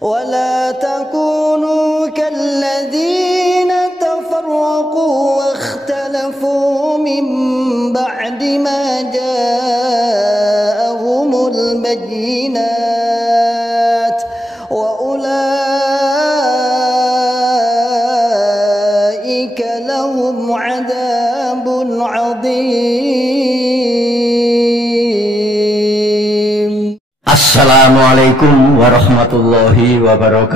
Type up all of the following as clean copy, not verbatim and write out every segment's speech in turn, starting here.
ولا تكونوا كالذين تفرقوا واختلفوا من بعد ما جاءهم البينات وأولئك لهم عذاب عظيم. Assalamualaikum warahmatullahi wabarakatuh.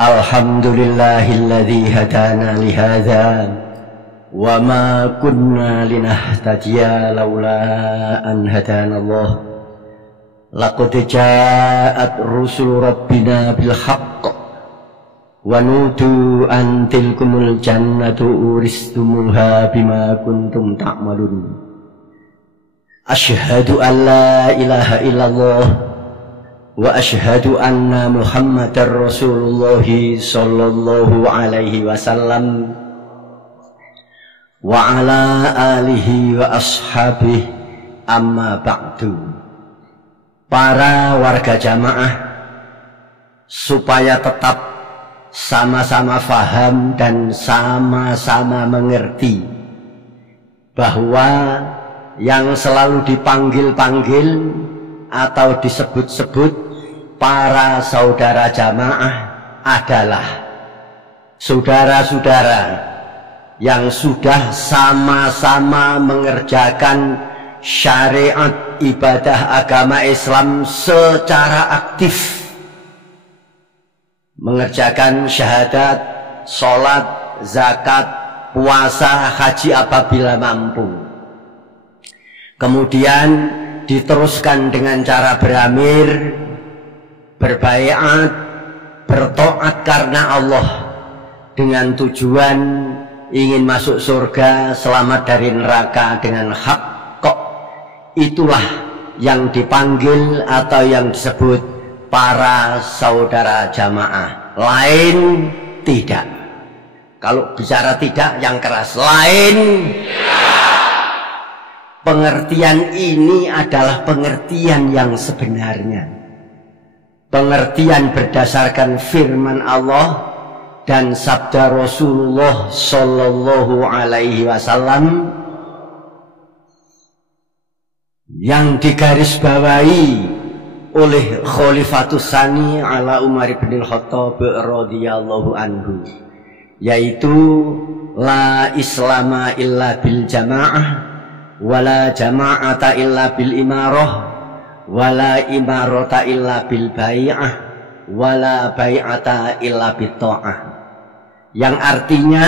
Alhamdulillahilladzi hadana lihadza wa ma kunna linahtadiya laula an hadanallah. Laqad ja'at rusul rabbina bil haqq wa nudu an tilkumul jannatu uristumuha bima kuntum ta'malun. Asyhadu an la ilaha illallah wa asyhadu anna muhammadar rasulullah sallallahu alaihi wasallam wa ala alihi wa ashabihi, amma ba'du. Para warga jamaah, supaya tetap sama-sama faham dan sama-sama mengerti bahwa yang selalu dipanggil-panggil atau disebut-sebut para saudara jamaah adalah saudara-saudara yang sudah sama-sama mengerjakan syariat ibadah agama Islam secara aktif, mengerjakan syahadat, sholat, zakat, puasa, haji apabila mampu. Kemudian diteruskan dengan cara beramir, berbaiat, bertaat karena Allah dengan tujuan ingin masuk surga, selamat dari neraka dengan hak kok. Itulah yang dipanggil atau yang disebut para saudara jamaah. Lain tidak. Kalau bicara tidak yang keras, lain tidak. Pengertian ini adalah pengertian yang sebenarnya, pengertian berdasarkan firman Allah dan sabda Rasulullah sallallahu alaihi wasallam yang digarisbawahi oleh Khalifatus Tsani ala Umar bin Khattab radhiyallahu anhu, yaitu la islama illa bil jamaah wala jama'ata illa bil imarah wala imarata illa bil bai'ah wala bai'ata illa bit ta'ah, yang artinya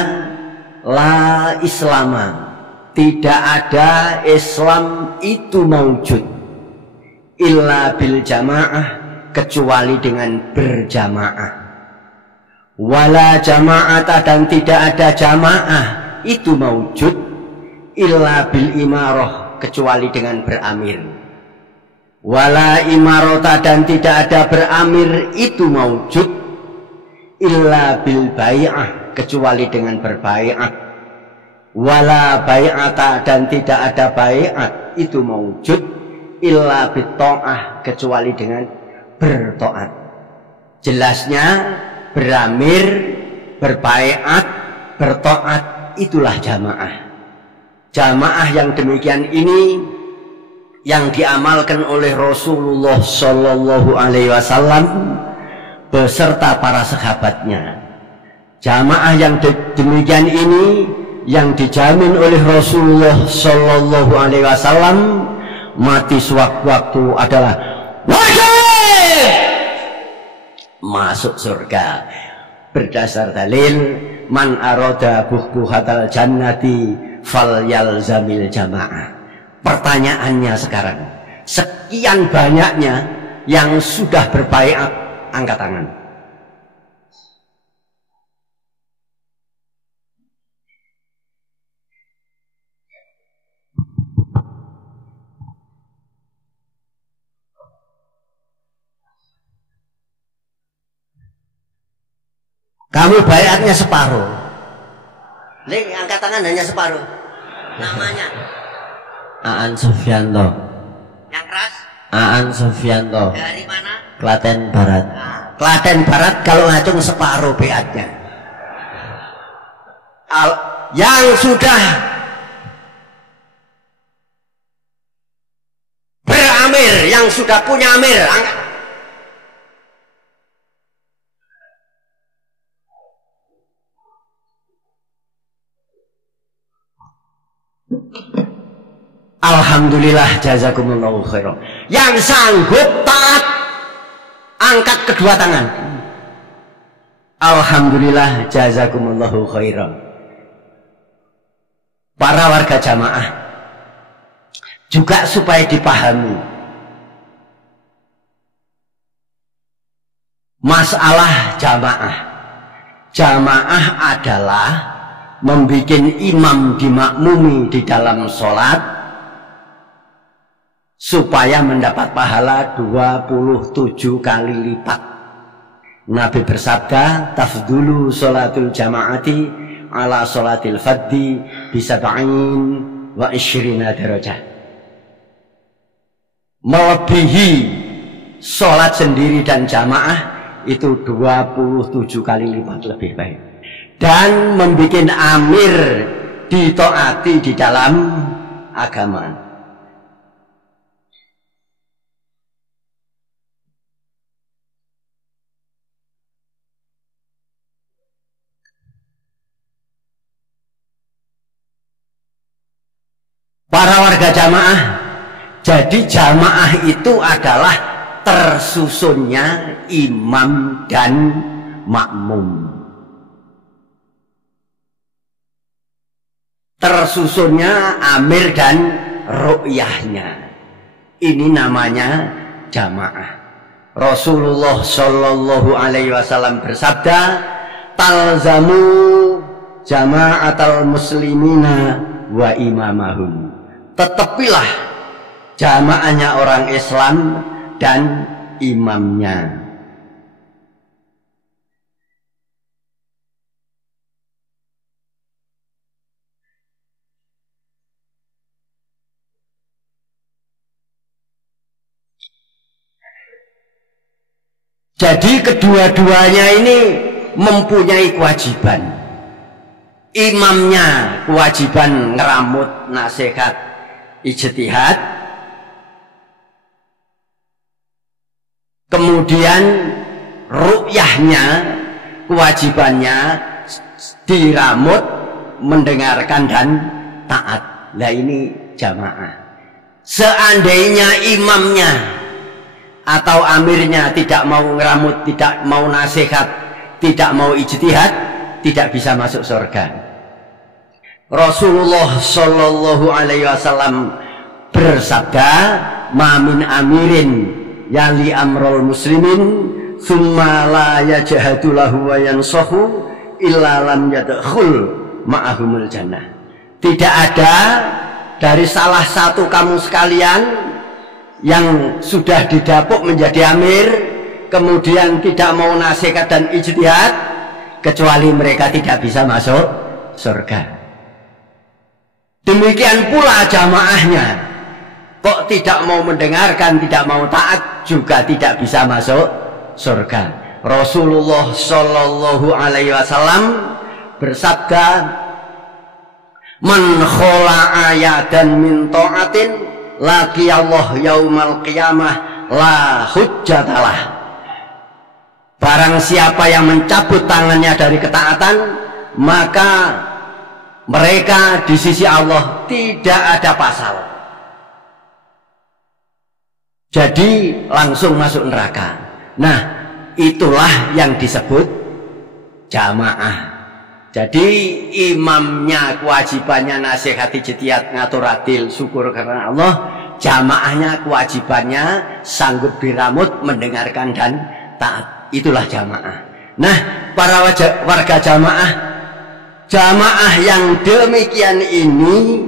la islama, tidak ada Islam itu maujud illa bil jamaah, kecuali dengan berjamaah, wala jama'ata, dan tidak ada jamaah itu maujud illa bil imarah, kecuali dengan beramir, wala imarata, dan tidak ada beramir itu maujud illa bil bai'ah, kecuali dengan berbai'at, wala bai'ata, dan tidak ada bai'at itu maujud illa bitta'ah, kecuali dengan bertaat. Jelasnya beramir, berbaiat, bertaat, itulah jamaah. Jamaah yang demikian ini yang diamalkan oleh Rasulullah sallallahu alaihi wasallam beserta para sahabatnya. Jamaah yang demikian ini yang dijamin oleh Rasulullah sallallahu alaihi wasallam mati sewaktu-waktu adalah wajib masuk surga berdasar dalil man arada buhbuhatal jannati fal yalzamil jamaah. Pertanyaannya sekarang, sekian banyaknya yang sudah berbaiat, angkat tangan. Kamu baiatnya separuh. Nih, angkat tangan hanya separuh. Namanya Aan Sofianto. Yang keras? Aan Sofianto. Dari mana? Klaten Barat. Nah, Klaten Barat kalau ngacung separuh beatnya. Yang sudah beramir, yang sudah punya amir, angkat. Alhamdulillah, jazakumullahu khairan. Yang sanggup taat, angkat kedua tangan. Alhamdulillah, jazakumullahu khairan. Para warga jamaah juga supaya dipahami masalah jamaah. Jamaah adalah membuat imam dimakmumi di dalam sholat supaya mendapat pahala 27 kali lipat. Nabi bersabda, tafdulu sholatul jamaati ala sholatil faddi bisab'in wa isyrina darajah. Melebihi sholat sendiri dan jamaah itu 27 kali lipat lebih baik. Dan membuat amir ditaati di dalam agama. Para warga jamaah, jadi jamaah itu adalah tersusunnya imam dan makmum. Tersusunnya amir dan ru'yahnya. Ini namanya jamaah. Rasulullah Shallallahu Alaihi Wasallam bersabda, talzamu jama'atal muslimina wa imamahum. Tetapilah jamaahnya orang Islam dan imamnya. Jadi kedua-duanya ini mempunyai kewajiban. Imamnya kewajiban ngeramut, nasihat, ijtihad. Kemudian ru'yahnya, kewajibannya diramut, mendengarkan dan taat. Nah ini jamaah. Seandainya imamnya atau amirnya tidak mau ngeramut, tidak mau nasihat, tidak mau ijtihad, tidak bisa masuk surga. Rasulullah Shallallahu Alaihi Wasallam bersabda, "Mamin amirin yali amrul muslimin, summa la yajhadu lahu wa yansahu illa lam yadkhul ma'ahumul jannah." Tidak ada dari salah satu kamu sekalian yang sudah didapuk menjadi amir, kemudian tidak mau nasihat dan ijtihad, kecuali mereka tidak bisa masuk surga. Demikian pula jamaahnya, kok tidak mau mendengarkan, tidak mau taat, juga tidak bisa masuk surga. Rasulullah Shallallahu Alaihi Wasallam bersabda, "Man khola'a yadan min ta'atin laki Allah yaumal qiyamah la hujjatalah." Barang siapa yang mencabut tangannya dari ketaatan, maka mereka di sisi Allah tidak ada pasal. Jadi langsung masuk neraka. Nah, itulah yang disebut jamaah. Jadi imamnya kewajibannya nasihat, ijtihad, ngatur adil, syukur karena Allah. Jamaahnya kewajibannya sanggup diramut, mendengarkan dan taat. Itulah jamaah. Nah, para warga jamaah, jamaah yang demikian ini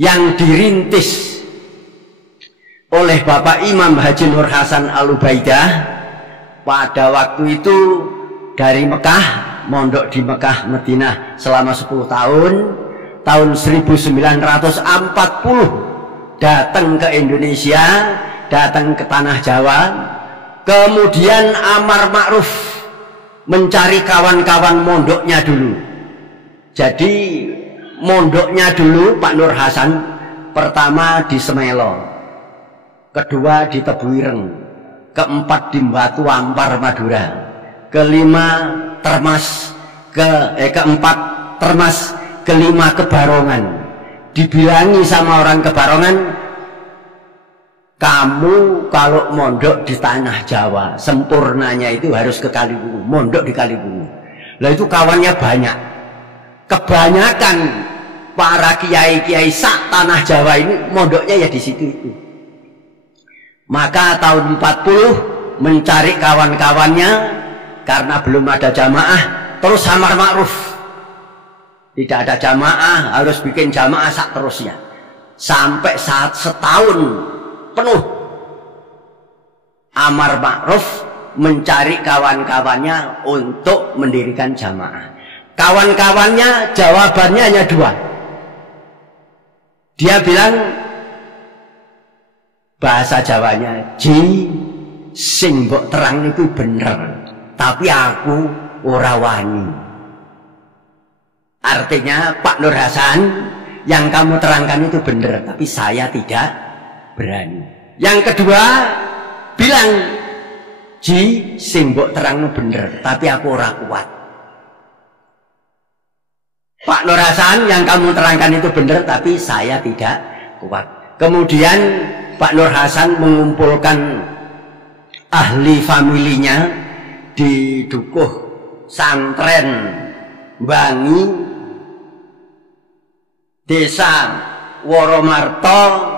yang dirintis oleh Bapak Imam Haji Nur Hasan Al-Ubaidah pada waktu itu dari Mekah, mondok di Mekah Madinah selama 10 tahun. tahun 1940 datang ke Indonesia, datang ke tanah Jawa. Kemudian amar ma'ruf, mencari kawan-kawan mondoknya dulu. Jadi mondoknya dulu Pak Nur Hasan pertama di Semelo, kedua di Tebuireng, keempat di Batu Ampar Madura, kelima Termas, keempat Termas, kelima ke Barongan. Dibilangi sama orang ke Barongan, kamu kalau mondok di tanah Jawa sempurnanya itu harus ke Kalibungu, mondok di Kalibungu. Lah itu kawannya banyak. Kebanyakan para kiai-kiai sak tanah Jawa ini mondoknya ya di situ itu. Maka tahun 40 mencari kawan-kawannya karena belum ada jamaah, terus amar ma'ruf. Tidak ada jamaah, harus bikin jamaah sak terusnya. Sampai saat setahun penuh amar ma'ruf mencari kawan-kawannya untuk mendirikan jamaah. Kawan-kawannya jawabannya hanya dua. Dia bilang bahasa Jawanya, "Ji, sing mbok terang itu bener, tapi aku ora wani." Artinya Pak Nur Hasan, yang kamu terangkan itu bener, tapi saya tidak berani. Yang kedua bilang, "Ji, sing mbok terang bener, tapi aku ora kuat." Pak Nur Hasan, yang kamu terangkan itu benar, tapi saya tidak kuat. Kemudian Pak Nur Hasan mengumpulkan ahli familinya di Dukuh Santren Bangi, Desa Woromarto.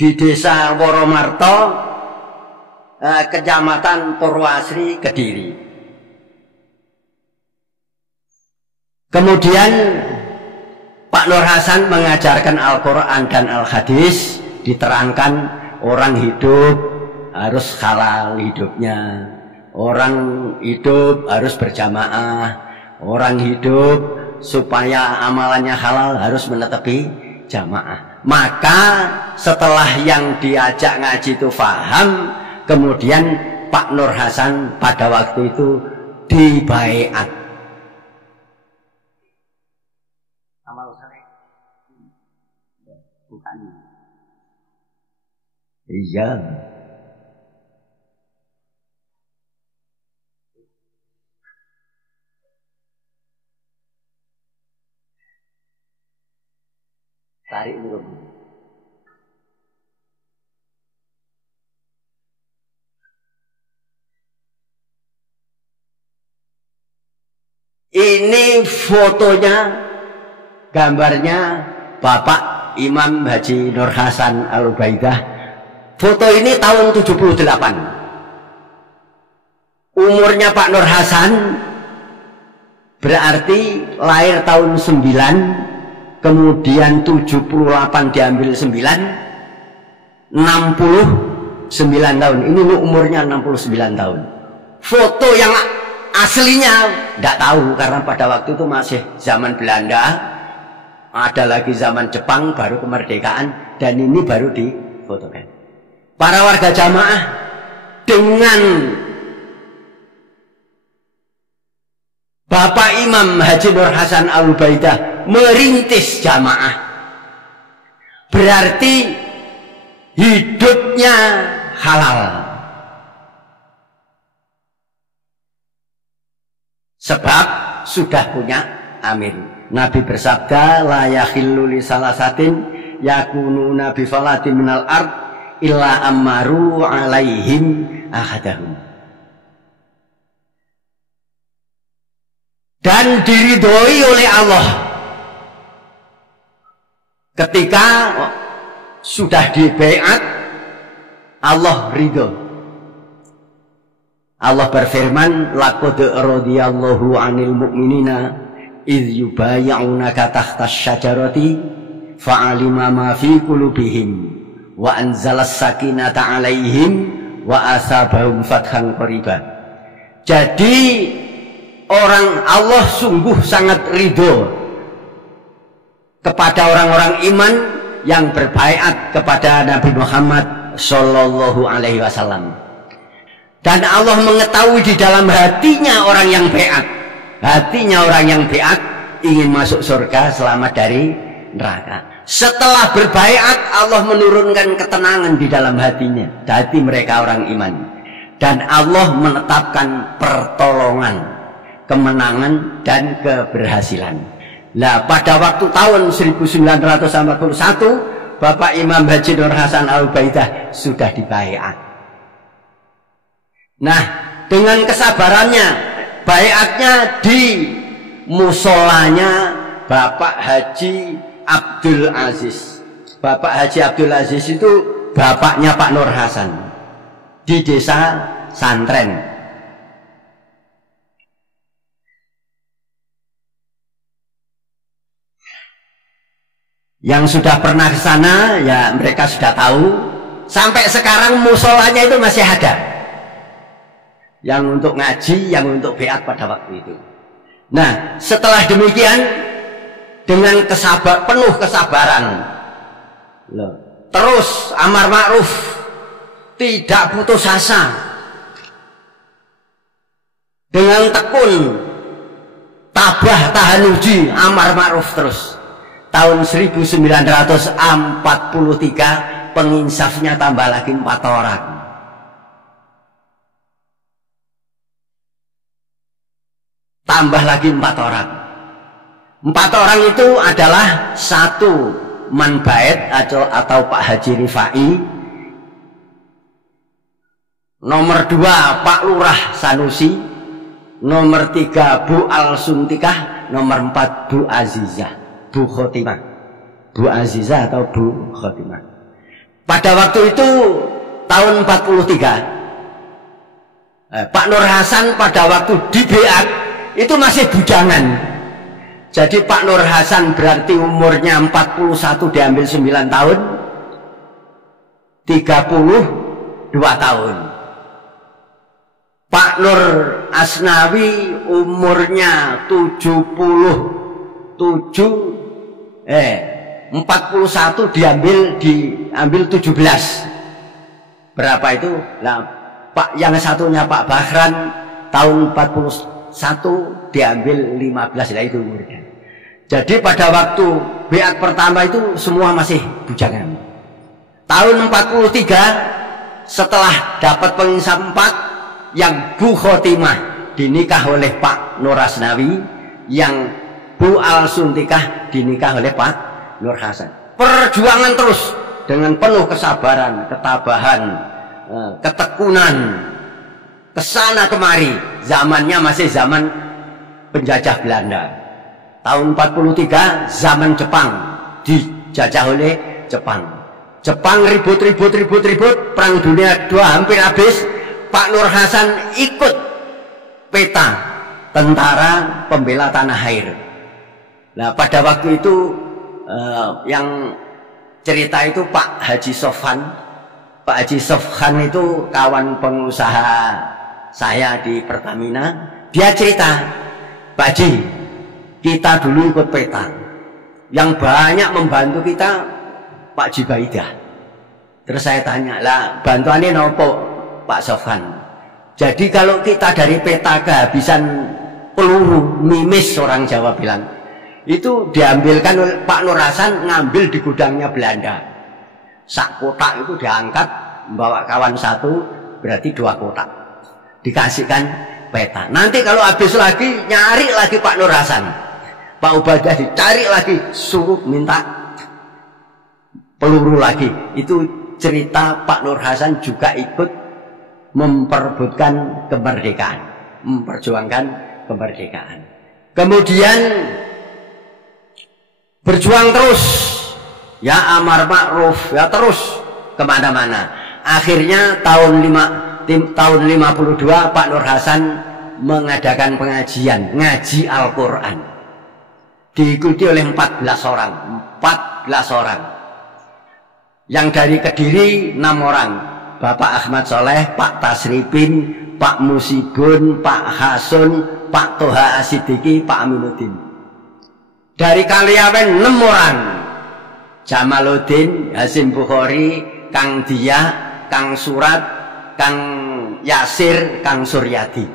Di Desa Woromarto, Kecamatan Purwasri, Kediri. Kemudian Pak Nur Hasan mengajarkan Al-Quran dan Al-Hadis, diterangkan orang hidup harus halal hidupnya, orang hidup harus berjamaah, orang hidup supaya amalannya halal harus menetepi jamaah. Maka setelah yang diajak ngaji itu faham, kemudian Pak Nur Hasan pada waktu itu dibaiat. Bukan. Iya. Tarik dulu. Ini fotonya, gambarnya Bapak Imam Haji Nur Hasan Al-Ubaidah. Foto ini tahun 78. Umurnya Pak Nur Hasan berarti lahir tahun 9, kemudian 78 diambil 9, 69 tahun. Ini umurnya 69 tahun. Foto yang aslinya tidak tahu karena pada waktu itu masih zaman Belanda. Ada lagi zaman Jepang, baru kemerdekaan, dan ini baru difotokan. Para warga jamaah dengan Bapak Imam Haji Nur Hasan Al-Ubaidah merintis jamaah. Berarti hidupnya halal. Sebab sudah punya amir. Nabi bersabda, "La yakhillu li salasatin yakununa bi falatin minal ard illa ammaru alaihim ahadahum." Dan diridhoi oleh Allah ketika sudah dibaiat, Allah ridho. Allah berfirman, "Laqad radiyallahu 'anil mu'minina idh yubay'unaka tahtas syajarati fa'alima ma fi qulubihim wa anzalas sakinata 'alaihim wa asabahum fathan qariba." Jadi Allah sungguh sangat ridho kepada orang-orang iman yang berbaiat kepada Nabi Muhammad Sallallahu Alaihi Wasallam. Dan Allah mengetahui di dalam hatinya orang yang baiat. Hatinya orang yang baiat ingin masuk surga, selamat dari neraka. Setelah berbaiat, Allah menurunkan ketenangan di dalam hatinya, di hati mereka orang iman. Dan Allah menetapkan pertolongan, kemenangan dan keberhasilan. Nah, pada waktu tahun 1941, Bapak Imam Haji Nur Hasan Al-Ubaidah sudah dibaiat. Nah, dengan kesabarannya, baiatnya di musolanya Bapak Haji Abdul Aziz. Bapak Haji Abdul Aziz itu bapaknya Pak Nur Hasan di desa Santren. Yang sudah pernah ke sana ya mereka sudah tahu. Sampai sekarang musolanya itu masih ada. Yang untuk ngaji, yang untuk baiat pada waktu itu. Nah, setelah demikian dengan penuh kesabaran, terus amar ma'ruf, tidak putus asa, dengan tekun, tabah tahan uji, amar ma'ruf terus. Tahun 1943 penginsafnya tambah lagi 4 orang. Tambah lagi 4 orang. 4 orang itu adalah 1 Man Bait atau Pak Haji Rifai, nomor 2 Pak Lurah Sanusi, nomor 3 Bu Al Suntikah, nomor 4 Bu Azizah, Bu Khotimah. Bu Azizah atau Bu Khotimah. Pada waktu itu tahun 43, Pak Nur Hasan pada waktu di baiat itu masih bujangan. Jadi Pak Nur Hasan berarti umurnya 41 diambil 9 tahun, 32 tahun. Pak Nur Asnawi umurnya 41 diambil 17. Berapa itu? Nah, Pak yang satunya Pak Bahran tahun 41 diambil 15, lah itu umurnya. Jadi pada waktu baiat pertama itu semua masih bujangan. Tahun 43 setelah dapat penginsaf 4, yang Bu Khotimah dinikah oleh Pak Nur Asnawi, yang Bu Al Suntikah dinikah oleh Pak Nur Hasan. Perjuangan terus dengan penuh kesabaran, ketabahan, ketekunan, kesana kemari. Zamannya masih zaman penjajah Belanda. Tahun 43 zaman Jepang, dijajah oleh Jepang. Jepang ribut, Perang Dunia II hampir habis. Pak Nur Hasan ikut peta tentara pembela tanah air. Nah, pada waktu itu yang cerita itu Pak Haji Sofhan. Pak Haji Sofhan itu kawan pengusaha saya di Pertamina. Dia cerita, Pak Haji, kita dulu ikut peta. Yang banyak membantu kita Pak Jibaidah. Terus saya tanya, lah bantuannya nopo Pak Sofhan? Jadi kalau kita dari peta kehabisan peluru, mimis orang Jawa bilang, itu diambilkan oleh Pak Nur Hasan, ngambil di gudangnya Belanda. Sak kotak itu diangkat, bawa kawan 1, berarti 2 kotak. Dikasihkan peta. Nanti kalau habis lagi, nyari lagi Pak Nur Hasan. Pak Ubaidah dicari lagi, suruh minta peluru lagi. Itu cerita Pak Nur Hasan juga ikut memperebutkan kemerdekaan, memperjuangkan kemerdekaan. Kemudian berjuang terus, ya amar ma'ruf, ya terus kemana-mana. Akhirnya tahun 52 Pak Nur Hasan mengadakan pengajian, ngaji Al-Quran, diikuti oleh 14 orang. Yang dari Kediri 6 orang, Bapak Ahmad Soleh, Pak Tasripin, Pak Musibun, Pak Hasun, Pak Toha Asidiki, Pak Aminuddin. Dari Kaliawen 6 orang. Jamaluddin, Hasim Bukhari, Kang Dia, Kang Surat, Kang Yasir, Kang Suryadi.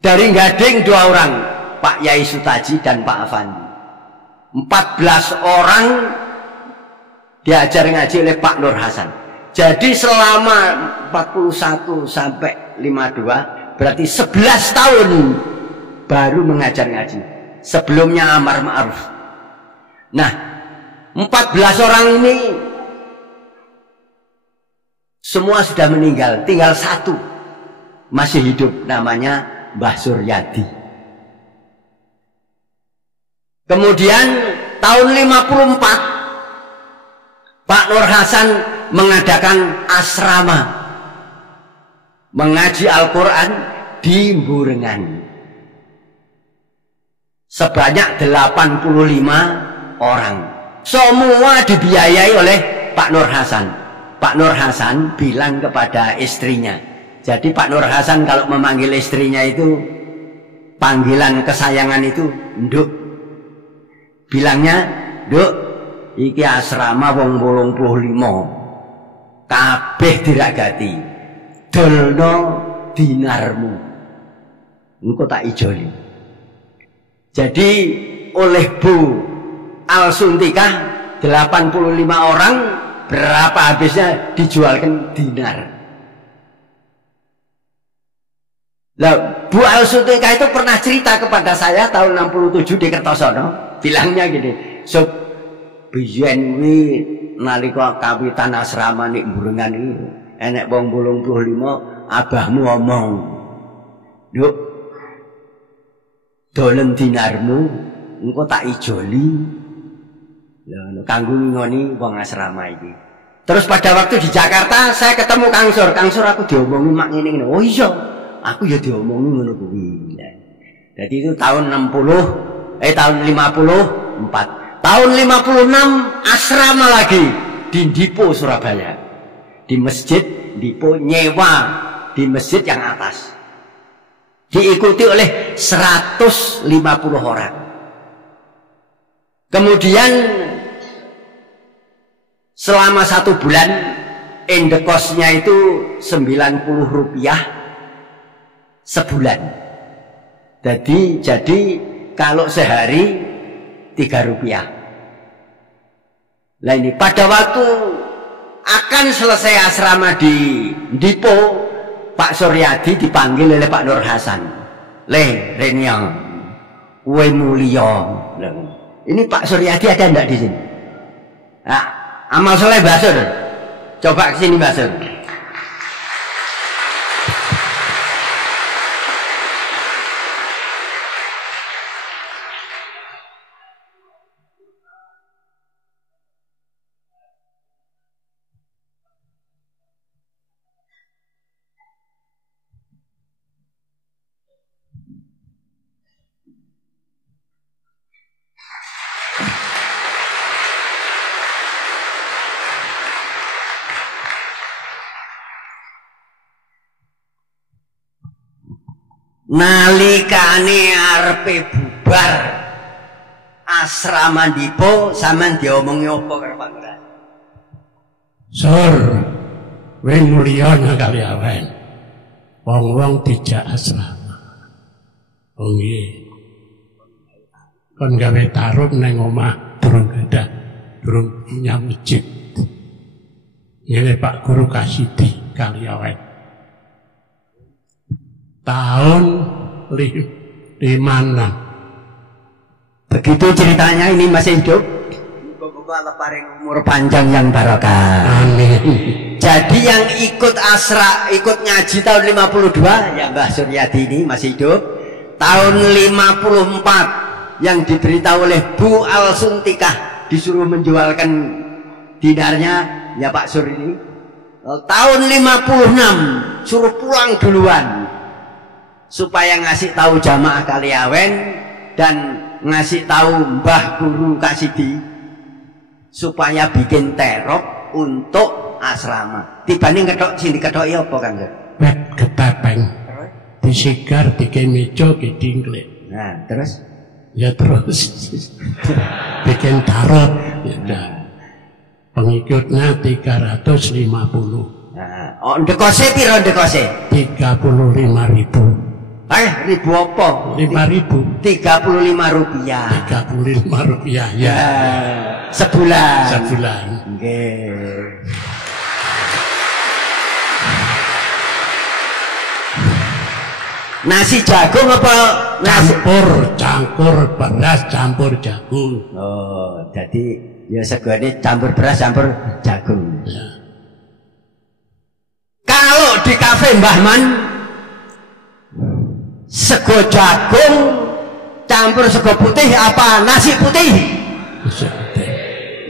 Dari Gading 2 orang, Pak Yai Sutaji dan Pak Afandi. 14 orang diajar ngaji oleh Pak Nur Hasan. Jadi selama 41 sampai 52 berarti 11 tahun baru mengajar ngaji. Sebelumnya amar ma'ruf. Nah, 14 orang ini semua sudah meninggal, tinggal 1 masih hidup, namanya Mbah Suryadi. Kemudian tahun 54 Pak Nur Hasan mengadakan asrama mengaji Al-Quran di Burengan sebanyak 85 orang. Semua dibiayai oleh Pak Nur Hasan. Pak Nur Hasan bilang kepada istrinya, jadi Pak Nur Hasan kalau memanggil istrinya itu panggilan kesayangan itu nduk. Bilangnya, nduk, iki asrama wong 85 kabeh diragati, dolno dinarmu engko tak ijoli. Jadi oleh Bu Al-Suntikah 85 orang berapa habisnya dijualkan dinar. Lah Bu Al-Suntikah itu pernah cerita kepada saya tahun 67 di Kertosono, bilangnya gini, sob biyen wi nalika kawitan asrama nek Burengan iki enek wong 85 abahmu ngomong, "Nduk, dolen dinarmu engko tak ijoli." Lha kanggo ngoni wong asrama iki. Terus pada waktu di Jakarta saya ketemu Kang Sur. Kang Sur, aku diomongi mak ngene-ngene. Oh iya, aku ya diomongi ngono kuwi. Jadi itu tahun 54. Tahun 56 asrama lagi di Dipo Surabaya. Di masjid Dipo, nyewa di masjid yang atas. Diikuti oleh 150 orang. Kemudian selama 1 bulan indekosnya itu 90 rupiah sebulan. Jadi kalau sehari 3 rupiah. Nah ini pada waktu akan selesai asrama di Dipo, Pak Suryadi dipanggil oleh Pak Nur Hasan. Le Renyang, kue mulia. Ini Pak Suryadi ada enggak di sini? Nah, amal soleh Basur. Coba ke sini Basur. Nalikane arepe bubar asrama Dipo, sampean diomongi apa karo Pak Lurah? Sur, wen mulyana kali awen. Wong-wong dijak asrama. Oh nggih. Kon gawe taruh nang omah durung gadah, durung punya masjid. Nggih Pak Guru Kasidi kali awen. Tahun 56. Begitu ceritanya, ini masih hidup. Muga-muga Allah paring umur panjang yang barokah. Amin. Jadi yang ikut ikut ngaji tahun 52 ya Mbah Suryadi ini masih hidup. Tahun 54 yang diberitahu oleh Bu Al-Suntikah disuruh menjualkan dinarnya ya Pak Sur ini. Tahun 56 suruh pulang duluan supaya ngasih tahu jamaah Kaliawen dan ngasih tahu Mbah Guru Kasidi supaya bikin terop untuk asrama. Tibane kethok sing dikethoki apa Kang? Wet ketepeng. Disigar bikin meja dingklek. Nah, terus ya terus bikin tarot ya. Pengikutnya 350. Nah, oh ndekose piro ndekose? 35.000. Ribu apa? 5.000. 35 rupiah. 35 rupiah ya. Sebulan. Sebulan. Nggih. Nasi jagung apa nasi campur beras campur jagung. Oh, jadi ya segone campur beras campur jagung. Ya. Kalau di kafe Mbah Man sego jagung campur sego putih apa nasi putih? Nasi putih.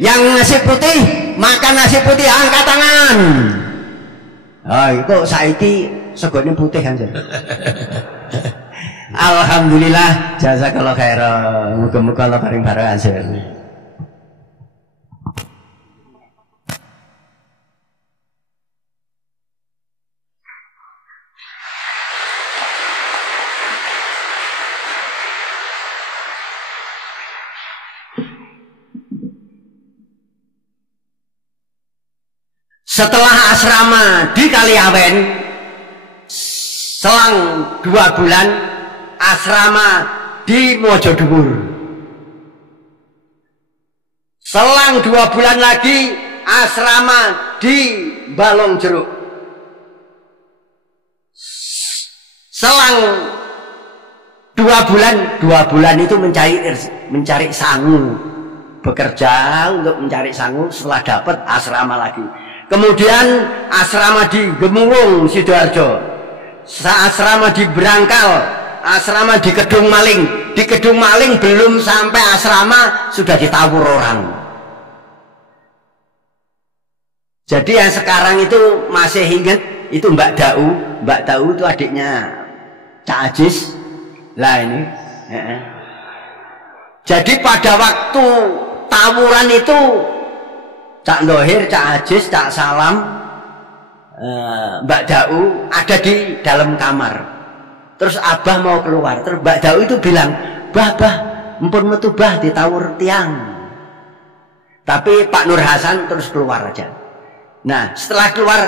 Yang nasi putih makan nasi putih angkat tangan. Oh, itu saiki segone putih kan. Alhamdulillah, jazakallahu khairan. Muga-muga Allah paring barokah. Setelah asrama di Kaliawen, selang 2 bulan asrama di Mojodhuwur. Selang 2 bulan lagi asrama di Balong Jeruk. Selang 2 bulan itu mencari sangu, bekerja untuk mencari sangu. Setelah dapat asrama lagi. Kemudian asrama di Gemulung Sidoarjo, asrama di Brangkal, asrama di Kedung Maling. Di Kedung Maling belum sampai asrama sudah ditawur orang. Jadi yang sekarang itu masih ingat itu Mbak Dau. Mbak Dau itu adiknya Cak Ajis. Lah ini. Jadi pada waktu tawuran itu Cak Ndohir, Cak Ajis, Cak Salam, Mbak Dau ada di dalam kamar. Terus Abah mau keluar. Terus Mbak Dau itu bilang, bah, empun metu bah ditawur tiang. Tapi Pak Nur Hasan terus keluar aja. Nah, setelah keluar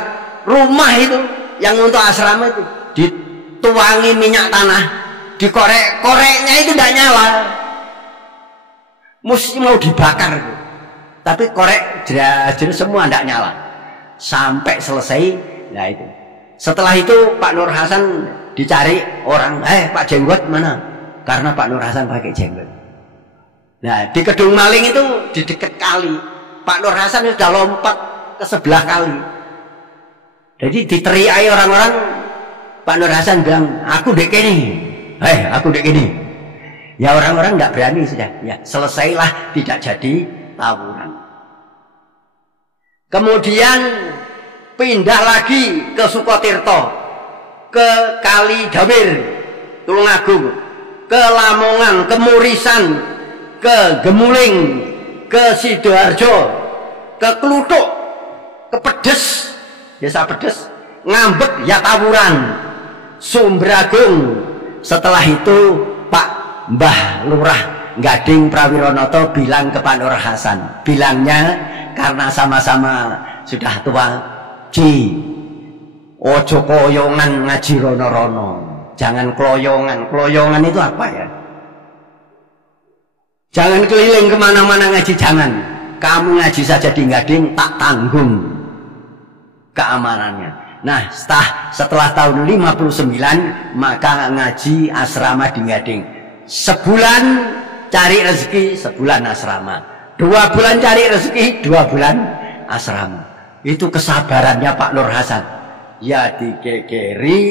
rumah itu yang untuk asrama itu dituangi minyak tanah, dikorek-koreknya itu tidak nyala. Mesti mau dibakar itu. Tapi korek jelas semua tidak nyala sampai selesai. Nah itu setelah itu Pak Nur Hasan dicari orang, Pak Jenggot mana? Karena Pak Nur Hasan pakai jenggot. Nah di Kedung Maling itu di dekat kali, Pak Nur Hasan sudah lompat ke sebelah kali. Jadi diteriaki orang-orang. Pak Nur Hasan bilang, aku dek ini, aku dek ini. Ya orang-orang nggak berani sudah. Ya selesailah, tidak jadi tawuran. Kemudian pindah lagi ke Sukotirto, ke Kali Dawir, Tulungagung, ke Lamongan, ke Murisan, ke Gemuling, ke Sidoarjo, ke Kluthuk, ke Pedes, Desa Pedes, Ngambek ya tawuran, Sumbragung. Setelah itu Pak Mbah Lurah Gading Prawironoto bilang ke Pak Nur Hasan, bilangnya karena sama-sama sudah tua, ojo kloyongan ngaji rono-rono, jangan kloyongan. Kloyongan itu apa ya? Jangan keliling kemana-mana ngaji, jangan. Kamu ngaji saja di Gading, tak tanggung keamanannya. Nah setelah tahun 59 maka ngaji asrama di Gading. Sebulan cari rezeki, sebulan asrama. 2 bulan cari rezeki, 2 bulan asrama. Itu kesabarannya Pak Nur Hasan. Ya dikekeri,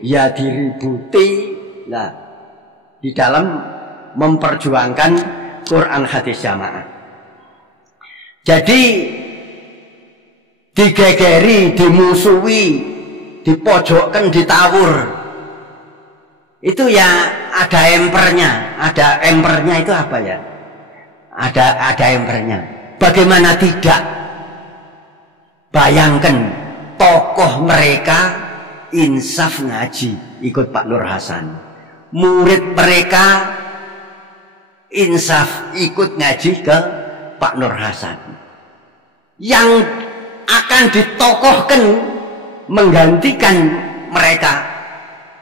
ya diributi. Nah, di dalam memperjuangkan Quran hadis jamaah. Jadi digegeri, dimusuhi, dipojokkan, ditawur. Itu ya ada empernya. Ada empernya itu apa ya? Ada empernya. Bagaimana tidak? Bayangkan tokoh mereka insaf ngaji ikut Pak Nur Hasan, murid mereka insaf ikut ngaji ke Pak Nur Hasan. Yang akan ditokohkan menggantikan mereka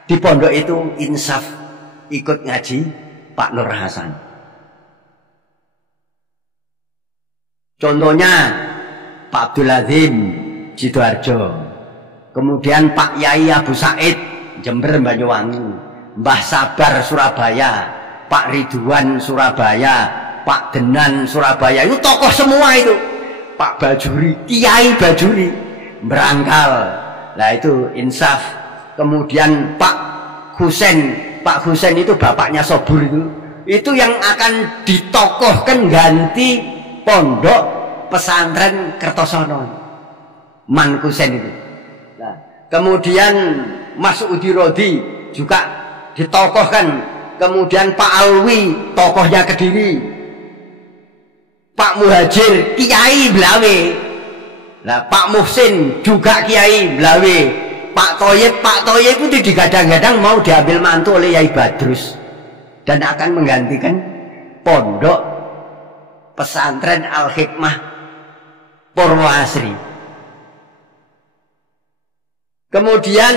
di pondok itu insaf ikut ngaji Pak Nur Hasan. Contohnya Pak Abdul Azim Sidoarjo, kemudian Pak Yai Abu Said Jember Banyuwangi, Mbah Sabar Surabaya, Pak Ridwan Surabaya, Pak Denan Surabaya, itu tokoh semua itu. Pak Bajuri, Kiai Bajuri Berangkal, nah itu insaf. Kemudian Pak Husen itu bapaknya Sobur itu yang akan ditokohkan ganti pondok pesantren Kertosono, Man Husen itu. Nah, kemudian Mas Udi Rodi juga ditokohkan. Kemudian Pak Alwi tokohnya Kediri, Pak Muhajir Kiai Blawe, nah Pak Muhsin juga Kiai Blawe, Pak Toyib itu digadang-gadang mau diambil mantu oleh Yai Badrus dan akan menggantikan pondok pesantren Al Hikmah Purwoasri. Kemudian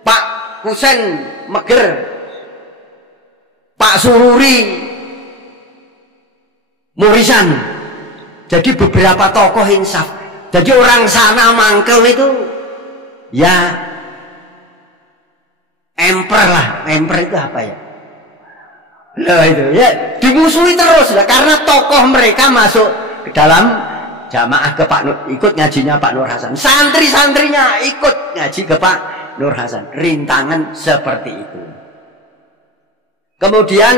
Pak Husen Meger, Pak Sururi Murisan. Jadi beberapa tokoh insaf. Jadi orang sana mangkel itu ya emper lah. Emper itu apa ya? Loh itu ya dimusuhi terus lah, karena tokoh mereka masuk ke dalam jamaah ke Pak Nur, ikut ngajinya Pak Nur Hasan. Santri-santrinya ikut ngaji ke Pak Nur Hasan. Rintangan seperti itu. Kemudian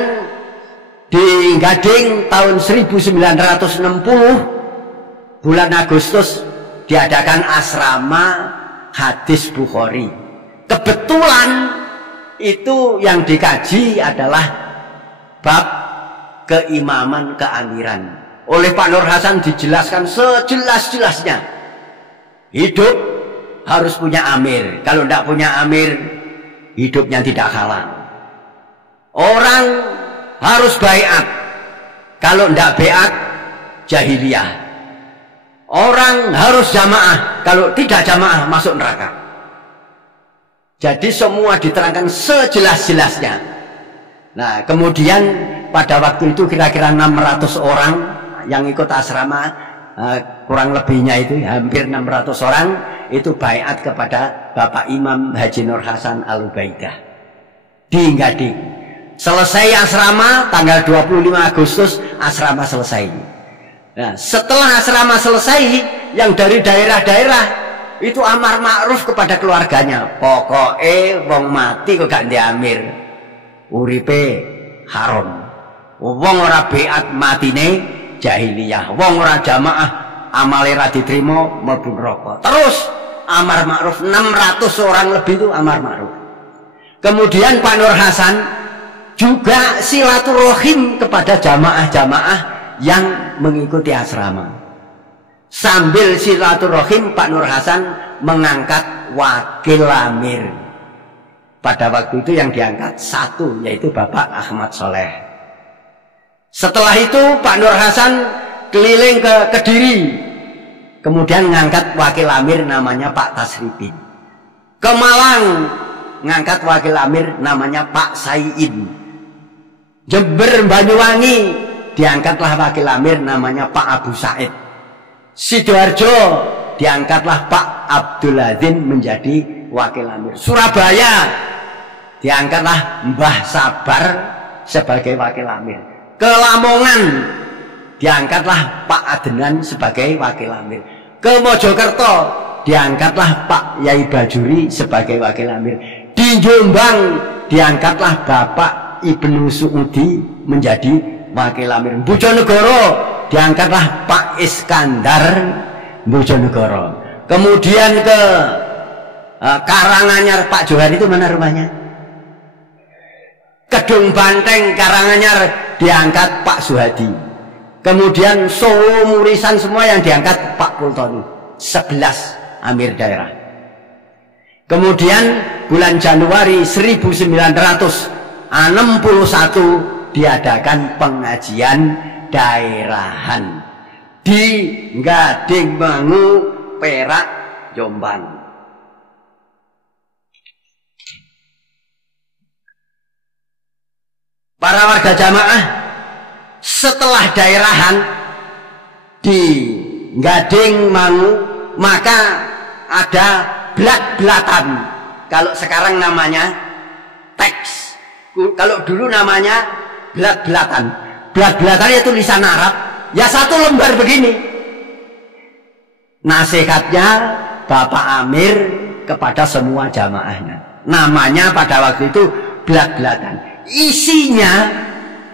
di Gading tahun 1960 bulan Agustus diadakan asrama hadis Bukhari. Kebetulan itu yang dikaji adalah bab keimaman keamiran. Oleh Pak Nur Hasan dijelaskan sejelas-jelasnya. Hidup harus punya amir. Kalau tidak punya amir, hidupnya tidak halal. Orang harus baiat. Kalau tidak baiat, jahiliyah. Orang harus jamaah. Kalau tidak jamaah, masuk neraka. Jadi semua diterangkan sejelas-jelasnya. Nah, kemudian pada waktu itu kira-kira 600 orang yang ikut asrama, kurang lebihnya itu hampir 600 orang itu baiat kepada Bapak Imam Haji Nur Hasan Al-Ubaidah di Gading. Selesai asrama tanggal 25 Agustus asrama selesai. Nah, setelah asrama selesai, yang dari daerah-daerah itu amar ma'ruf kepada keluarganya. Pokoknya wong mati kok gak diamir, uripe haram. Wong ora beat matine jahiliyah. Wong ora jamaah amale ra diterima mlebu neraka. Terus amar ma'ruf 600 orang lebih itu amar ma'ruf. Kemudian Pak Nur Hasan juga silaturahim kepada jamaah-jamaah yang mengikuti asrama. Sambil silaturahim, Pak Nur Hasan mengangkat wakil amir. Pada waktu itu yang diangkat satu, yaitu Bapak Ahmad Soleh. Setelah itu Pak Nur Hasan keliling ke Kediri, kemudian mengangkat wakil amir namanya Pak Tasribin. Ke Malang ngangkat wakil amir namanya Pak Sayin. Jember Banyuwangi diangkatlah wakil amir namanya Pak Abu Said. Sidoarjo diangkatlah Pak Abdul Azim menjadi wakil amir. Surabaya diangkatlah Mbah Sabar sebagai wakil amir. Ke Lamongan diangkatlah Pak Adenan sebagai wakil amir. Ke Mojokerto diangkatlah Pak Yai Bajuri sebagai wakil amir. Di Jombang diangkatlah Bapak Ibnu Suudi menjadi wakil amir. Bojonegoro diangkatlah Pak Iskandar Bojonegoro. Kemudian ke Karanganyar, Pak Johar itu mana rumahnya? Kedung Banteng Karanganyar diangkat Pak Suhadi. Kemudian Solo Murisan semua yang diangkat Pak Pultoni. 11 amir daerah. Kemudian bulan Januari 1961 diadakan pengajian daerahan di Gading Mangu, Perak, Jombang. Para warga jamaah, setelah daerahan di Gading Mangu, maka ada blat-blatan. Kalau sekarang namanya teks, kalau dulu namanya blat-blatan. Blat-blatan itu tulisan Arab, ya satu lembar begini. Nasihatnya Bapak Amir kepada semua jamaahnya. Namanya pada waktu itu blat-blatan. Isinya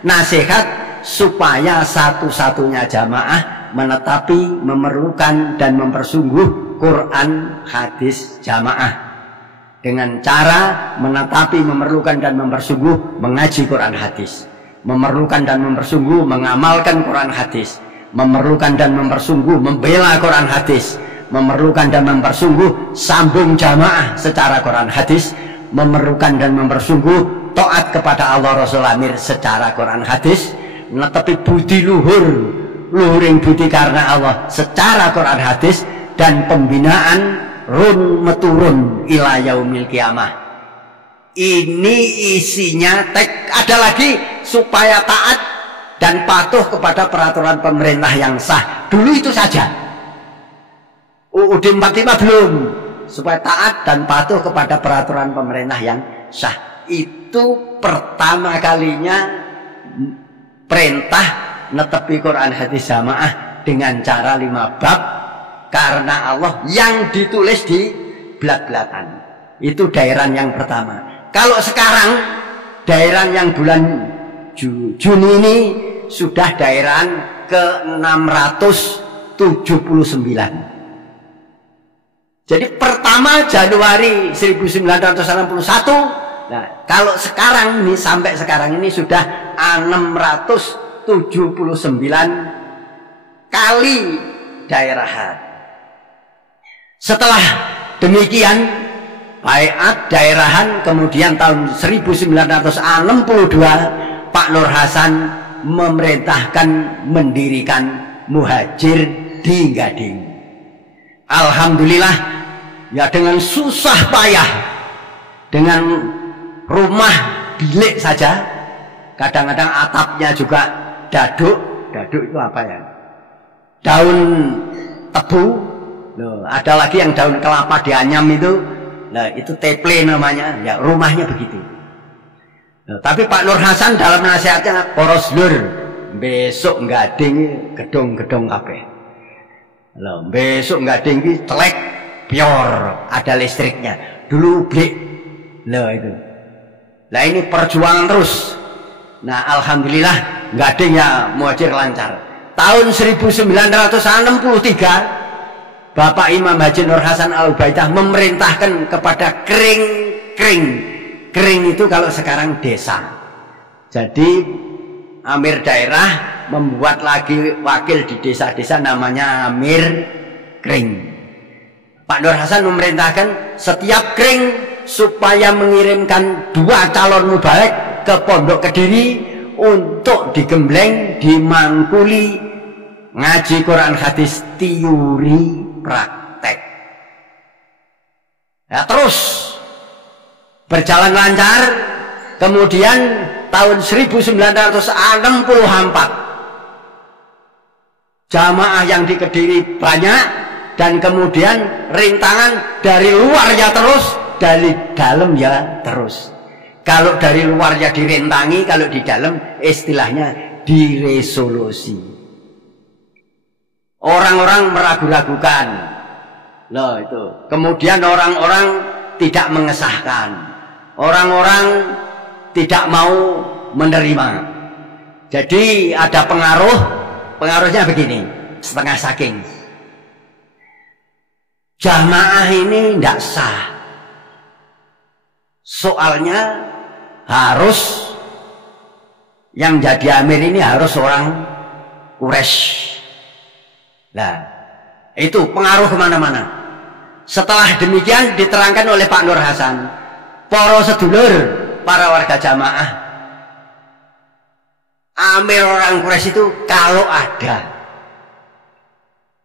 nasihat supaya satu-satunya jamaah menetapi, memerlukan dan mempersungguh Quran hadis jamaah dengan cara menetapi, memerlukan dan mempersungguh mengaji Quran hadis, memerlukan dan mempersungguh mengamalkan Quran hadis, memerlukan dan mempersungguh membela Quran hadis, memerlukan dan mempersungguh sambung jamaah secara Quran hadis, memerlukan dan mempersungguh taat kepada Allah Rasul Amir secara Quran hadis, netepi budi luhur, luhuring budi karena Allah secara Quran hadis, dan pembinaan run meturun ila yaumil kiamah. Ini isinya ada lagi supaya taat dan patuh kepada peraturan pemerintah yang sah. Dulu itu saja. UUD 45 belum. Supaya taat dan patuh kepada peraturan pemerintah yang sah. Itu pertama kalinya perintah netepi Quran hadis jamaah dengan cara 5 bab karena Allah yang ditulis di blat-blatan. Itu daerah yang pertama. Kalau sekarang daerah yang bulan Juni ini sudah daerah ke 679. Jadi pertama Januari 1961. Nah, kalau sekarang ini sampai sekarang ini sudah 679 kali daerahan. Setelah demikian baiat daerahan, kemudian tahun 1962 Pak Nur Hasan memerintahkan mendirikan Muhajir di Gading. Alhamdulillah, ya dengan susah payah, dengan rumah bilik saja, kadang-kadang atapnya juga daduk itu apa ya? Daun tebu. Loh, ada lagi yang daun kelapa dianyam itu. Nah, itu teple namanya. Ya, rumahnya begitu. Loh, tapi Pak Nur Hasan dalam nasihatnya, poros lur, besok Gading gedung-gedung kabeh. Loh, besok Gading iki telek pior, ada listriknya. Dulu blik. Loh itu. Nah, ini perjuangan terus. Nah, alhamdulillah Gading ya Muhajir lancar. Tahun 1963 Bapak Imam Haji Nur Hasan Al-Ubaidah memerintahkan kepada kering itu kalau sekarang desa. Jadi amir daerah membuat lagi wakil di desa-desa namanya amir kering. Pak Nur Hasan memerintahkan setiap kering supaya mengirimkan 2 calon mubalek ke Pondok Kediri untuk digembleng, dimangkuli, ngaji Quran hadis teori praktek. Ya, terus berjalan lancar. Kemudian tahun 1964 jamaah yang di Kediri banyak, dan kemudian rintangan dari luar ya terus, dari dalam ya terus. Kalau dari luar ya dirintangi, kalau di dalam istilahnya diresolusi. Orang-orang meragu-ragukan. Loh itu. Kemudian orang-orang tidak mengesahkan. Orang-orang tidak mau menerima. Jadi ada pengaruhnya begini, setengah saking. Jamaah ini tidak sah. Soalnya harus yang jadi amir ini harus orang Quraisy. Nah, Itu pengaruh kemana-mana. Setelah demikian diterangkan oleh Pak Nur Hasan, para sedulur, para warga jamaah, amir orang Quraisy itu kalau ada,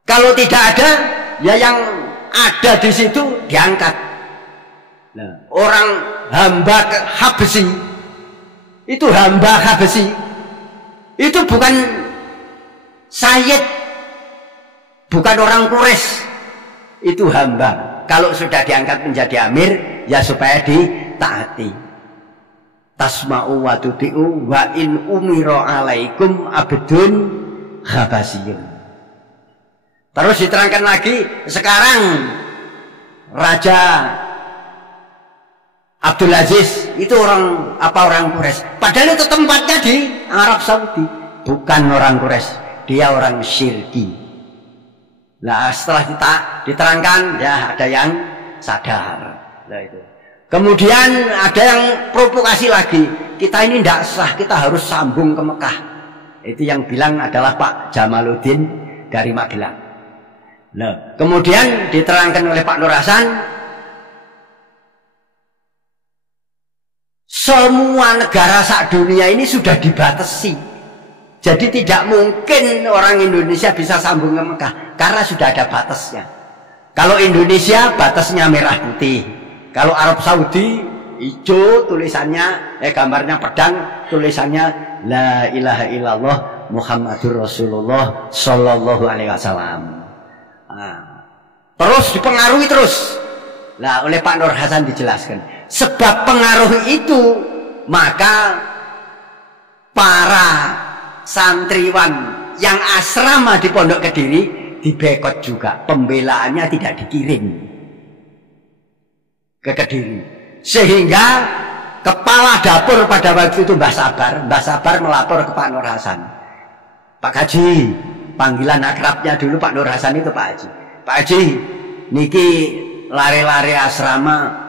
kalau tidak ada, ya yang ada di situ diangkat. Nah, orang hamba Habsyi itu hamba Habsyi itu bukan sayyid, bukan orang Quraisy, itu hamba. Kalau sudah diangkat menjadi amir, ya supaya ditaati. Tasma'u wa tuti'u wa in umiro alaikum abdun habasiyun. Terus diterangkan lagi, sekarang Raja Abdul Aziz itu orang Quraisy. Padahal itu tempatnya di Arab Saudi, bukan orang Quraisy, dia orang syirki. Nah, setelah kita diterangkan, ya ada yang sadar. Nah, itu. Kemudian ada yang provokasi lagi, kita ini tidak sah, kita harus sambung ke Mekah. Itu yang bilang adalah Pak Jamaluddin dari Magelang. Nah, kemudian diterangkan oleh Pak Nur Hasan, semua negara sak dunia ini sudah dibatasi. Jadi tidak mungkin orang Indonesia bisa sambung ke Mekah karena sudah ada batasnya. Kalau Indonesia batasnya merah putih. Kalau Arab Saudi hijau tulisannya, gambarnya pedang, tulisannya La ilaha illallah Muhammadur Rasulullah Sallallahu Alaihi Wasallam. Nah, terus dipengaruhi terus. Nah, oleh Pak Nur Hasan dijelaskan. Sebab pengaruh itu, maka para santriwan yang asrama di Pondok Kediri dibekot juga, pembelaannya tidak dikirim ke Kediri, sehingga kepala dapur pada waktu itu Mbah Sabar melapor ke Pak Nur Hasan, Pak Haji, panggilan akrabnya dulu Pak Nur Hasan itu Pak Haji, Pak Haji niki lare-lare asrama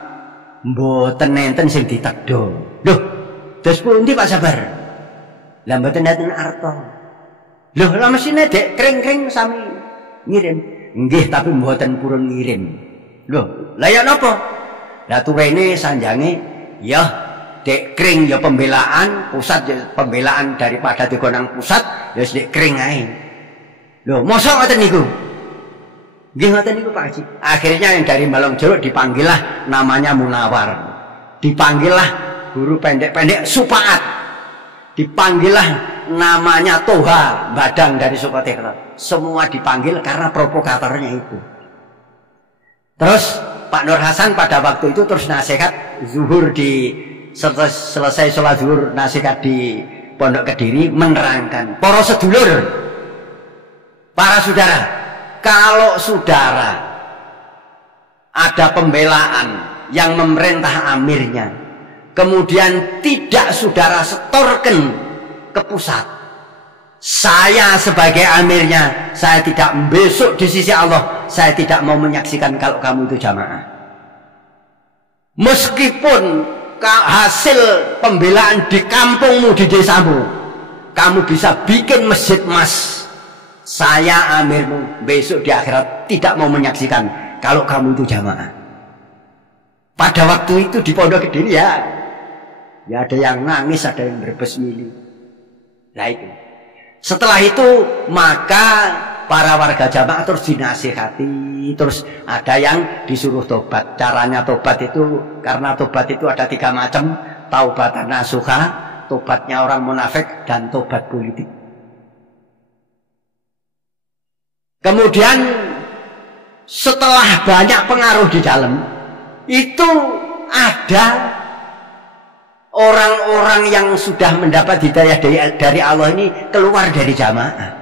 mboten nenten sing ditegdo. Loh, terus pundi Pak Sabar? Lah mboten nenten arto. Loh, lah mesine dek kring-kring sami ngirim. Nggih, tapi mboten purun ngirim. Loh, lah ya napa? Lah turene sanjange ya dek kring ya pembelaan, pusat ya pembelaan daripada digonang pusat ya dek kring ae. Loh, mosok ngoten niku? Nggih ngoten niku Pak Haji. Akhirnya yang dari Balong Jeruk dipanggillah namanya Munawar. Dipanggillah guru pendek-pendek Supaat. Dipanggillah namanya Toha Badang dari Sukotekno. Semua dipanggil karena provokatornya itu. Terus Pak Nur Hasan pada waktu itu terus nasihat zuhur di selesai sholat zuhur, nasihat di Pondok Kediri menerangkan, para sedulur, para saudara, kalau saudara ada pembelaan yang memerintah amirnya, kemudian tidak saudara setorkan ke pusat, saya sebagai amirnya, saya tidak besok di sisi Allah, saya tidak mau menyaksikan kalau kamu itu jamaah. Meskipun hasil pembelaan di kampungmu, di desamu, kamu bisa bikin masjid emas, saya amirmu besok di akhirat tidak mau menyaksikan kalau kamu itu jamaah. Pada waktu itu di Pondok Kediri ya ada yang nangis, ada yang berbesmili. Nah itu. Setelah itu maka para warga jamaah terus dinasihati, terus ada yang disuruh tobat. Caranya tobat itu, karena tobat itu ada 3 macam, taubatan nasuha, tobatnya orang munafik, dan tobat politik. Kemudian setelah banyak pengaruh di dalam, itu ada orang-orang yang sudah mendapat hidayah dari Allah ini keluar dari jamaah.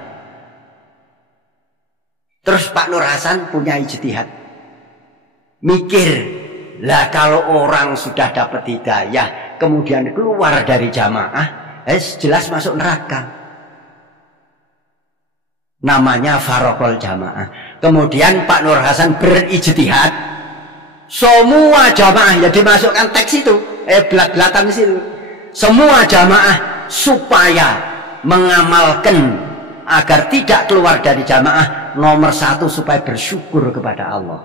Terus Pak Nur Hasan punya ijtihad, mikir, lah kalau orang sudah dapat hidayah kemudian keluar dari jamaah, jelas masuk neraka. Namanya farokol jamaah. Kemudian Pak Nur Hasan berijtihad, semua jamaah ya dimasukkan teks itu, belat-belatan di situ. Semua jamaah supaya mengamalkan agar tidak keluar dari jamaah nomor satu supaya bersyukur kepada Allah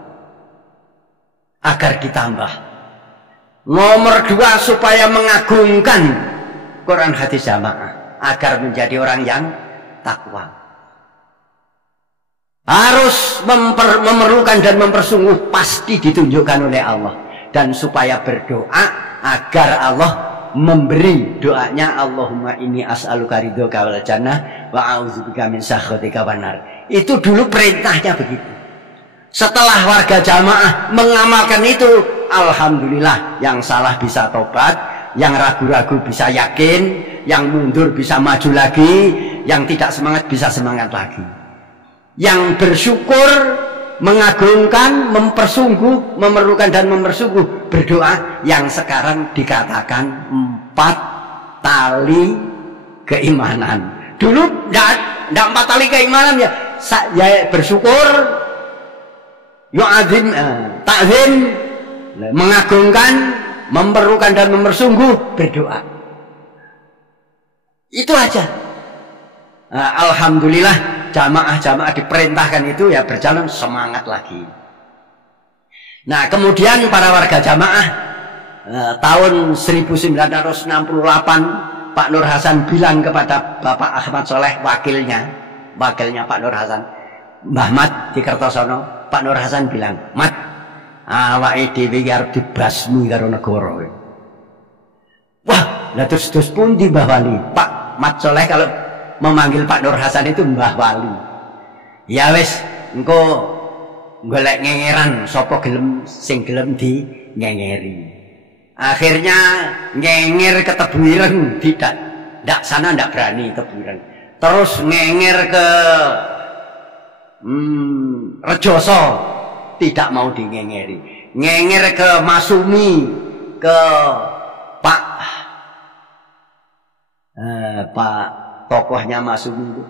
agar ditambah. Nomor dua supaya mengagungkan Quran hadis jamaah agar menjadi orang yang takwa. Harus memerlukan dan mempersungguh pasti ditunjukkan oleh Allah, dan supaya berdoa agar Allah memberi doanya, Allahumma inni as'aluka ridhoka wal jannah wa a'udzubika min sakhatika wan nar. Itu dulu perintahnya begitu. Setelah warga jamaah mengamalkan itu, alhamdulillah, yang salah bisa tobat, yang ragu-ragu bisa yakin, yang mundur bisa maju lagi, yang tidak semangat bisa semangat lagi. Yang bersyukur, mengagungkan, mempersungguh, memerlukan dan mempersungguh berdoa, yang sekarang dikatakan 4 tali keimanan. Dulu tidak 4 tali keimanan ya. Ya bersyukur, yu'adzim, ta'zim, mengagungkan, memerlukan dan mempersungguh berdoa. Itu aja. Alhamdulillah jamaah-jamaah diperintahkan itu ya berjalan semangat lagi. Nah kemudian para warga jamaah tahun 1968 Pak Nur Hasan bilang kepada Bapak Ahmad Soleh, wakilnya Pak Nur Hasan, Mbah Mat di Kertosono. Pak Nur Hasan bilang, Mat, awake dhewe arep dibasmi karo negara. Wah, lah terus pundi Mbah Wali? Pak Mat Soleh kalau memanggil Pak Nur Hasan itu Mbah Wali. Ya wis, engko golek ngengeran sapa gelem sing gelem di ngengeri. Akhirnya ngenger ke Tebuireng, tidak sana tidak berani Tebuireng. Terus ngenger ke Rejoso, tidak mau di ngengeri. Ngenger ke Masumi, ke Pak tokohnya Masumi itu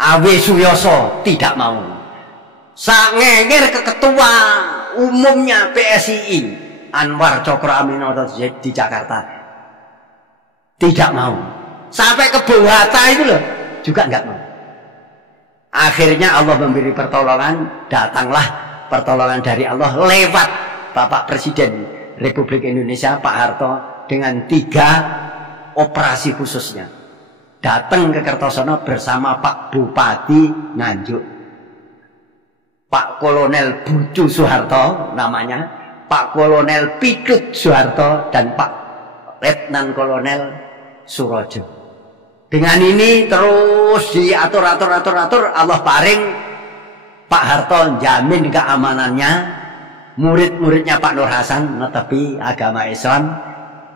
Awe Suyoso, tidak mau. Ngenger ke ketua umumnya PSII Anwar Cokro Aminoto di Jakarta, tidak mau. Sampai ke Bowata itu loh juga nggak mau. Akhirnya Allah memberi pertolongan, datanglah pertolongan dari Allah lewat Bapak Presiden Republik Indonesia Pak Harto dengan 3 operasi khususnya. Datang ke Kertosono bersama Pak Bupati Nganjuk, Pak Kolonel Bucu Soeharto namanya, Pak Kolonel Pidut Soeharto, dan Pak Letnan Kolonel Surojo. Dengan ini terus diatur, Allah paring Pak Harto jamin keamanannya, murid-muridnya Pak Nur Hasan netepi agama Islam,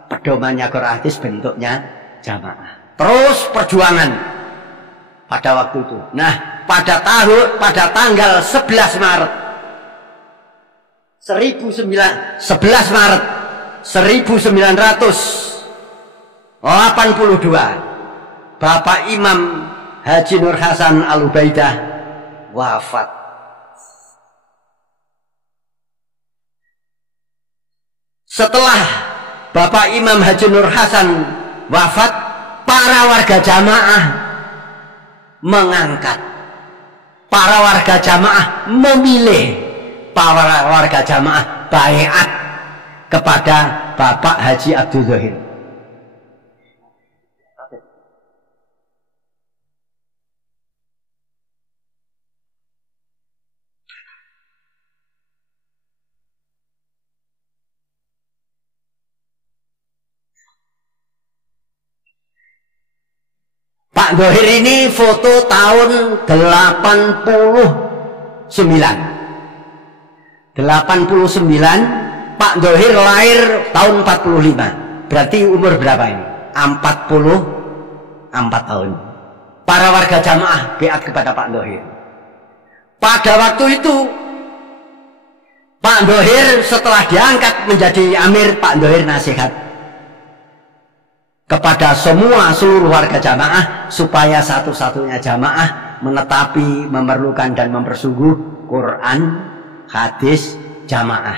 pedomannya Quran hadis, bentuknya jamaah. Terus perjuangan pada waktu itu. Nah, pada tanggal 11 Maret 1982 Bapak Imam Haji Nur Hasan Al-Ubaidah wafat. Setelah Bapak Imam Haji Nur Hasan wafat, para warga jamaah mengangkat, para warga jamaah memilih, para warga jamaah baiat kepada Bapak Haji Abdul Zahir. Pak Dohir ini foto tahun 89. Pak Dohir lahir tahun 45. Berarti umur berapa ini? 44 tahun. Para warga jamaah biat kepada Pak Dohir. Pada waktu itu Pak Dohir setelah diangkat menjadi amir, Pak Dohir nasihat kepada seluruh warga jamaah supaya satu-satunya jamaah menetapi, memerlukan dan mempersungguh Quran, hadis, jamaah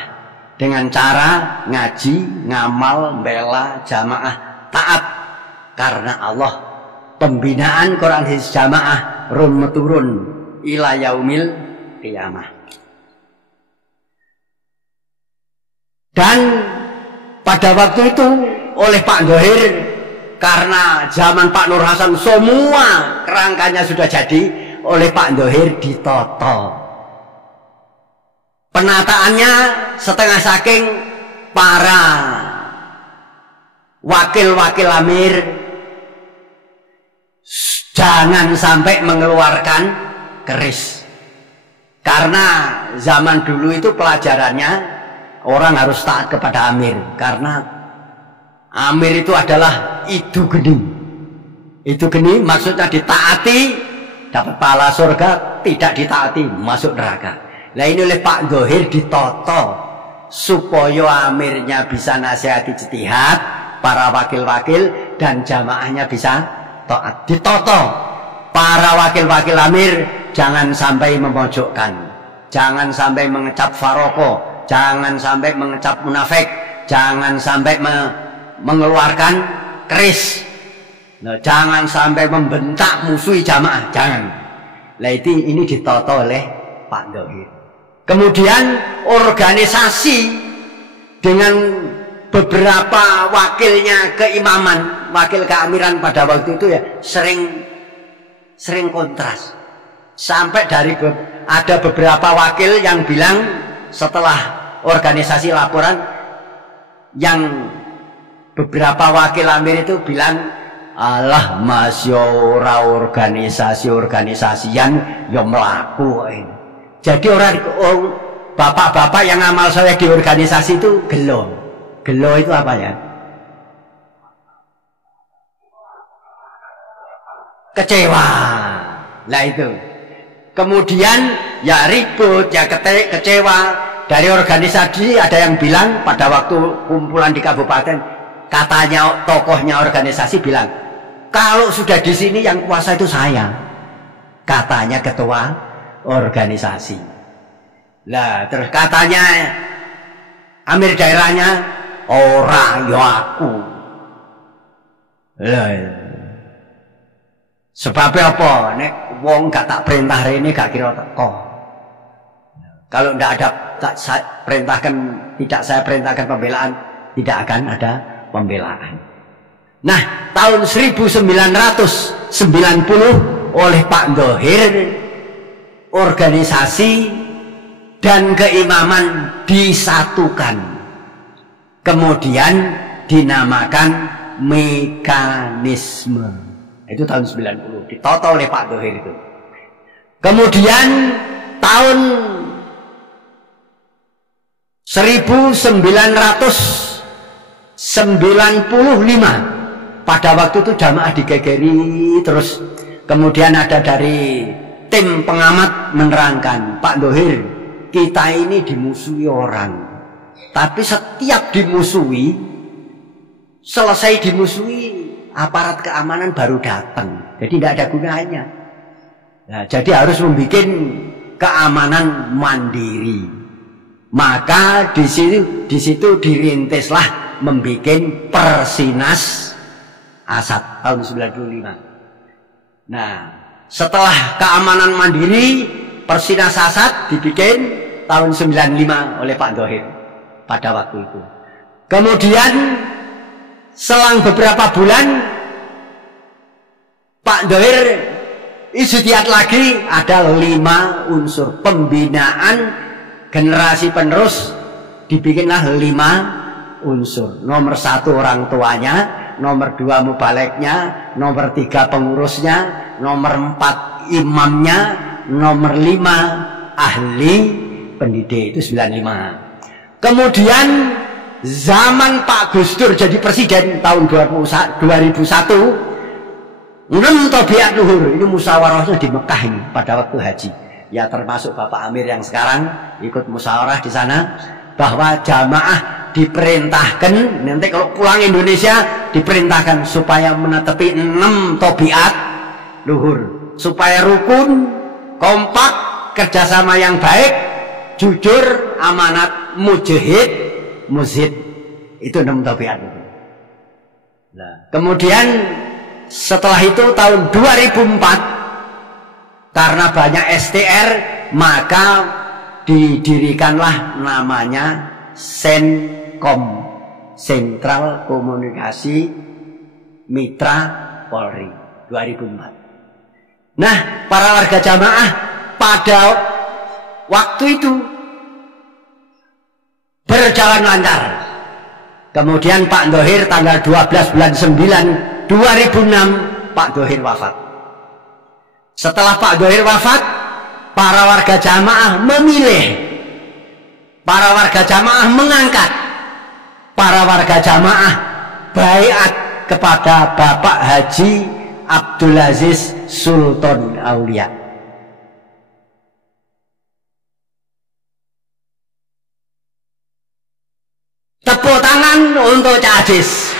dengan cara ngaji, ngamal, bela jamaah, taat karena Allah. Pembinaan Quran hadis jamaah run meturun ila yaumil qiyamah. Dan pada waktu itu oleh Pak Dhohir, karena zaman Pak Nur Hasan semua kerangkanya sudah jadi, oleh Pak Dhohir ditoto. Penataannya setengah saking para wakil-wakil amir jangan sampai mengeluarkan keris. Karena zaman dulu itu pelajarannya orang harus taat kepada amir. Karena amir itu adalah idu geni. Idu geni maksudnya ditaati dapat pahala surga, tidak ditaati masuk neraka. Nah ini oleh Pak Dhohir ditoto supaya amirnya bisa nasihati ijtihad, para wakil-wakil dan jamaahnya bisa taat. Ditoto para wakil-wakil amir jangan sampai memojokkan, jangan sampai mengecap faroko, jangan sampai mengecap munafik, jangan sampai mengeluarkan keris, nah, jangan sampai membentak musuhi jamaah, jangan. Nah ini ditoto oleh Pak Dhohir. Kemudian organisasi dengan beberapa wakilnya keimaman, wakil keamiran pada waktu itu ya sering kontras. Sampai dari ada beberapa wakil yang bilang setelah organisasi laporan, yang beberapa wakil amir itu bilang, alah mas yo ora organisasi-organisasian yo melaku ini. Jadi orang bapak-bapak yang amal soleh di organisasi itu gelo. Gelo itu apa ya? Kecewa. Lah itu. Kemudian ya ribut, ya kecewa. Dari organisasi ada yang bilang pada waktu kumpulan di kabupaten, katanya tokohnya organisasi bilang, kalau sudah di sini yang kuasa itu saya. Katanya ketua organisasi. Lah terus katanya amir daerahnya, ora yo aku. Lah sebabnya apa? Nek wong gak tak perintah rene gak kira teko. Kalau ndak ada saya perintahkan pembelaan, tidak akan ada pembelaan. Nah, tahun 1990 oleh Pak Dhohir organisasi dan keimaman disatukan, kemudian dinamakan mekanisme. Itu tahun 90 ditoto oleh Pak Dhohir itu. Kemudian tahun 1995 pada waktu itu jamaah digegeri terus. Kemudian ada dari tim pengamat menerangkan, Pak Dhohir, kita ini dimusuhi orang, tapi setiap dimusuhi, selesai dimusuhi, aparat keamanan baru datang, jadi tidak ada gunanya. Nah, jadi harus membuat keamanan mandiri. Maka di situ dirintislah membuat Persinas Asad tahun 95. Nah, setelah keamanan mandiri, Persinas Asad dibikin tahun 95 oleh Pak Dhohir pada waktu itu. Kemudian selang beberapa bulan Pak Dhohir ijtihad lagi, ada 5 unsur pembinaan generasi penerus, dibikinlah 5 unsur. Nomor 1 orang tuanya, nomor 2 mubaleknya, nomor 3 pengurusnya, nomor 4 imamnya, nomor 5 ahli pendidik, itu 95. Kemudian zaman Pak Gus Dur jadi presiden tahun 2001, 6 Tobiat Luhur, ini musyawarahnya di Mekah ini pada waktu haji. Ya termasuk Bapak Amir yang sekarang ikut musyawarah di sana, bahwa jamaah diperintahkan nanti kalau pulang Indonesia diperintahkan supaya menetepi 6 Tobiat Luhur, supaya rukun, kompak, kerjasama yang baik, jujur, amanat, mujahid, muzhid. Itu 6 Tobiat itu. Nah, kemudian setelah itu tahun 2004 Karena banyak STR, maka didirikanlah namanya Senkom, Sentral Komunikasi Mitra Polri, 2004. Nah, para warga jamaah pada waktu itu berjalan lancar. Kemudian Pak Dhohir tanggal 12 bulan 9 2006 Pak Dhohir wafat. Setelah Pak Dhohir wafat, para warga jamaah memilih, para warga jamaah mengangkat, para warga jamaah baiat kepada Bapak Haji Abdul Aziz Sultan Aulia. Tepuk tangan untuk Cak Aziz.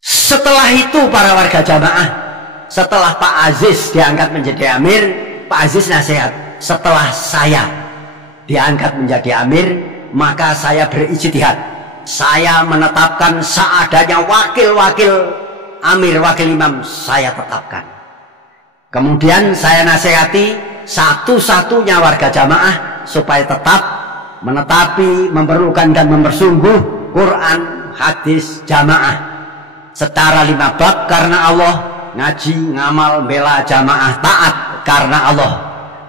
Setelah itu para warga jamaah, setelah Pak Aziz diangkat menjadi amir, Pak Aziz nasihat, setelah saya diangkat menjadi amir, maka saya berijtihad, saya menetapkan seadanya wakil-wakil amir, wakil imam saya tetapkan. Kemudian saya nasihati satu-satunya warga jamaah supaya tetap menetapi, memerlukan dan mempersungguh Quran, hadis, jamaah secara 5 bab karena Allah, ngaji, ngamal, bela jamaah, taat karena Allah,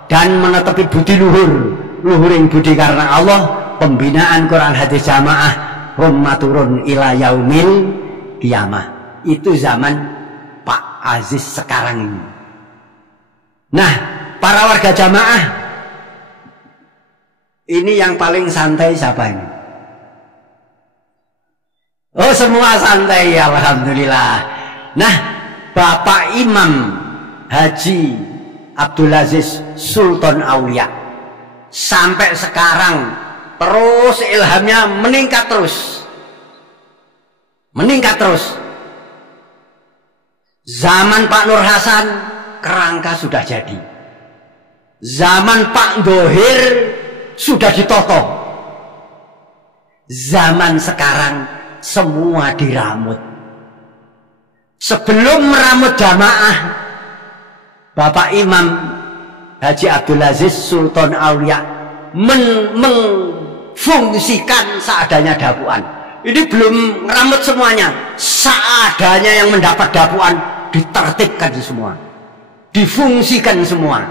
dan menetepi budi luhur, luhuring budi karena Allah, pembinaan Quran hadis jamaah rummaturun ila yaumil kiamah. Itu zaman Pak Aziz sekarang ini. Nah, para warga jamaah ini yang paling santai siapa ini? Oh, semua santai, alhamdulillah. Nah, Bapak Imam Haji Abdul Aziz Sultan Aulia sampai sekarang terus ilhamnya meningkat terus. Meningkat terus. Zaman Pak Nur Hasan kerangka sudah jadi. Zaman Pak Dhohir sudah ditoto. Zaman sekarang semua diramut. Sebelum meramut jamaah, Bapak Imam Haji Abdul Aziz Sultan Aulia mengfungsikan seadanya dapuan. Ini belum meramut semuanya. Seadanya yang mendapat dapuan ditertibkan semua, difungsikan semua.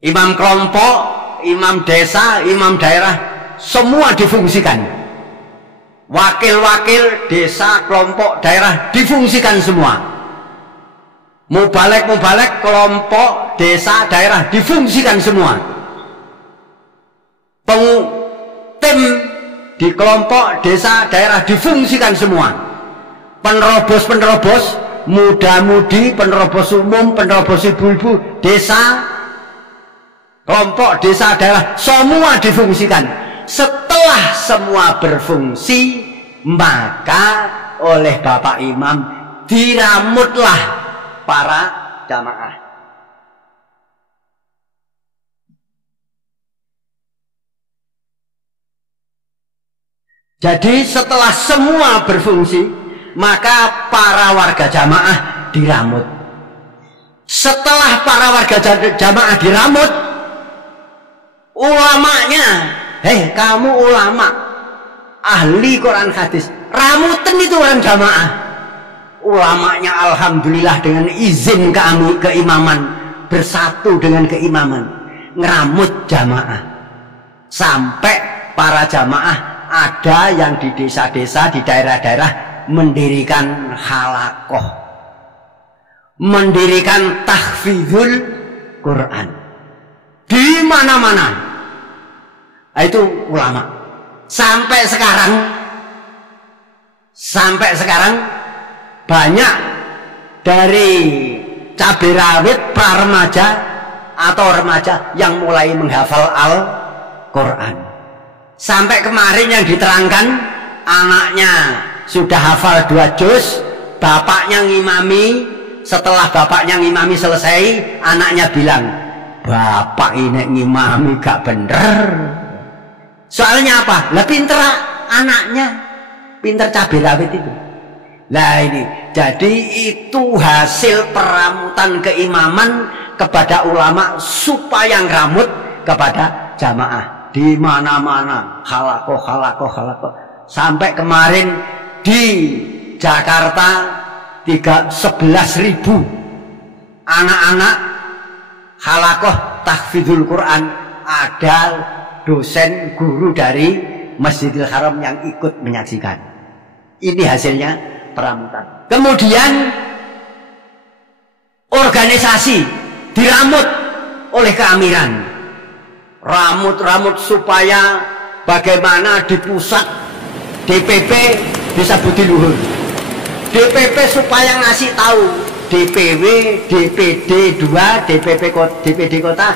Imam kelompok, imam desa, imam daerah, semua difungsikan. Wakil-wakil desa, kelompok, daerah difungsikan semua. Mubalek-mubalek, kelompok, desa, daerah difungsikan semua. Tim di kelompok, desa, daerah difungsikan semua. Penerobos-penerobos, muda-mudi, penerobos umum, penerobos ibu-ibu, desa, kelompok, desa, daerah, semua difungsikan. Setelah semua berfungsi, maka oleh Bapak Imam diramutlah para jamaah. Jadi setelah semua berfungsi, maka para warga jamaah diramut. Setelah para warga jamaah diramut, ulamanya, hei kamu ulama, ahli Quran hadis, ramutan itu orang jamaah. Ulamanya alhamdulillah dengan izin kami keimaman bersatu dengan keimaman, ngeramut jamaah. Sampai para jamaah ada yang di desa-desa, di daerah-daerah mendirikan halakoh, mendirikan tahfidzul Quran di mana-mana. Itu ulama. Sampai sekarang banyak dari cabai rawit pra-remaja atau remaja yang mulai menghafal Al-Quran. Sampai kemarin yang diterangkan, anaknya sudah hafal 2 juz, bapaknya ngimami. Setelah bapaknya ngimami selesai, anaknya bilang, bapak ini ngimami gak bener. Soalnya apa? Lah pinter anaknya, pinter cabai rawit itu. Nah ini, jadi itu hasil peramutan keimaman kepada ulama supaya ngramut kepada jamaah di mana-mana, halakoh. Sampai kemarin di Jakarta 11.000 anak-anak halakoh tahfidzul Quran, ada dosen guru dari Masjidil Haram yang ikut menyaksikan. Ini hasilnya peramutan. Kemudian organisasi diramut oleh keamiran, ramut supaya bagaimana di pusat DPP bisa budi luhur, DPP supaya ngasih tahu DPW, DPD 2, DPD kota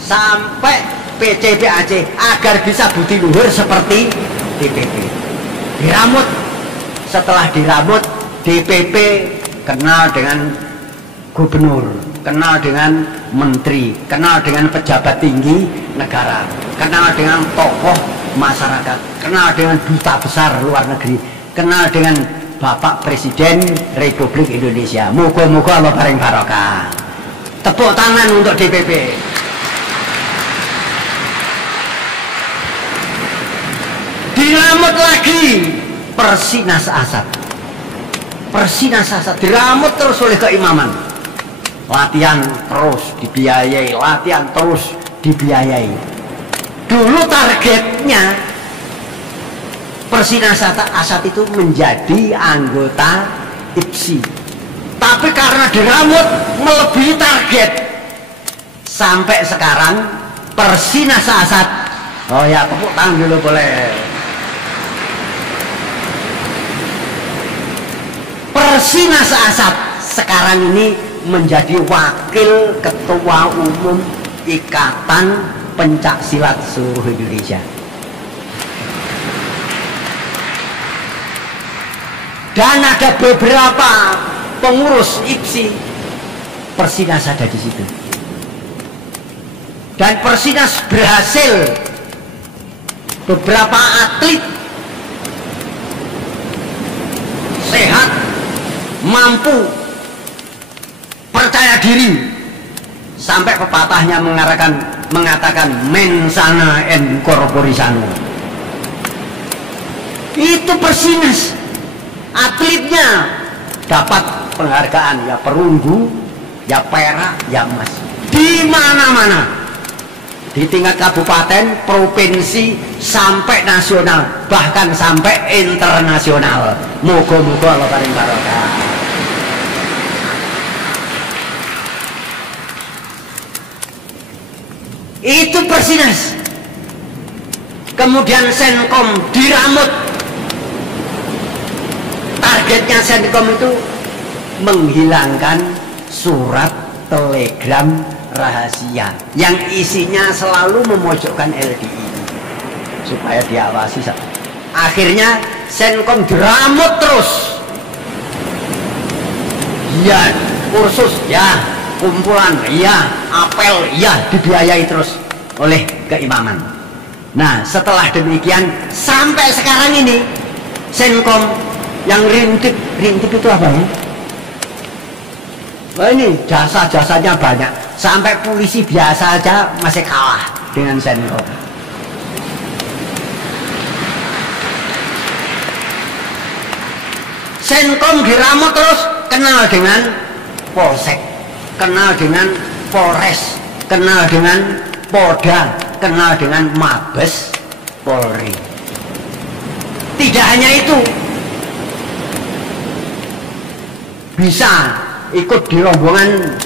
sampai PCB Aceh agar bisa budi luhur seperti DPP. Diramut. Setelah diramut, DPP kenal dengan gubernur, kenal dengan menteri, kenal dengan pejabat tinggi negara, kenal dengan tokoh masyarakat, kenal dengan duta besar luar negeri, kenal dengan Bapak Presiden Republik Indonesia. Moga-moga Allah paring barokah. Tepuk tangan untuk DPP. Diramut lagi Persinas Asad. Persinas Asad diramut terus oleh keimaman. Latihan terus dibiayai, latihan terus dibiayai. Dulu targetnya Persinas Asad itu menjadi anggota IPSI. Tapi karena diramut melebihi target, sampai sekarang Persinas Asad, oh ya tepuk tangan dulu boleh. Persinas Asad sekarang ini menjadi wakil ketua umum Ikatan Pencak Silat seluruh Indonesia. Dan ada beberapa pengurus IPSI, Persinas ada di situ. Dan Persinas berhasil beberapa atlet sehat, mampu, percaya diri, sampai pepatahnya mengatakan mensana en corpore sano. Itu Persinas. Atletnya dapat penghargaan, ya perunggu, ya perak, ya emas, di mana-mana, di tingkat kabupaten, provinsi, sampai nasional, bahkan sampai internasional. Moga-moga Allah paring barokah. Itu Persinas. Kemudian Senkom diramut. Targetnya Senkom itu menghilangkan surat telegram rahasia yang isinya selalu memojokkan LDI supaya diawasi. Akhirnya Senkom diramut terus. Ya, kursus, ya, kumpulan, ya, apel, ya, dibiayai terus oleh keimaman. Nah, setelah demikian sampai sekarang ini Senkom yang rintip itu apa ya? Wah, ini jasa-jasanya banyak. Sampai polisi biasa aja masih kalah dengan Senkom. Senkom diramut terus, kenal dengan Polsek, kenal dengan Polres, kenal dengan Polda, kenal dengan Mabes Polri. Tidak hanya itu, bisa ikut di rombongan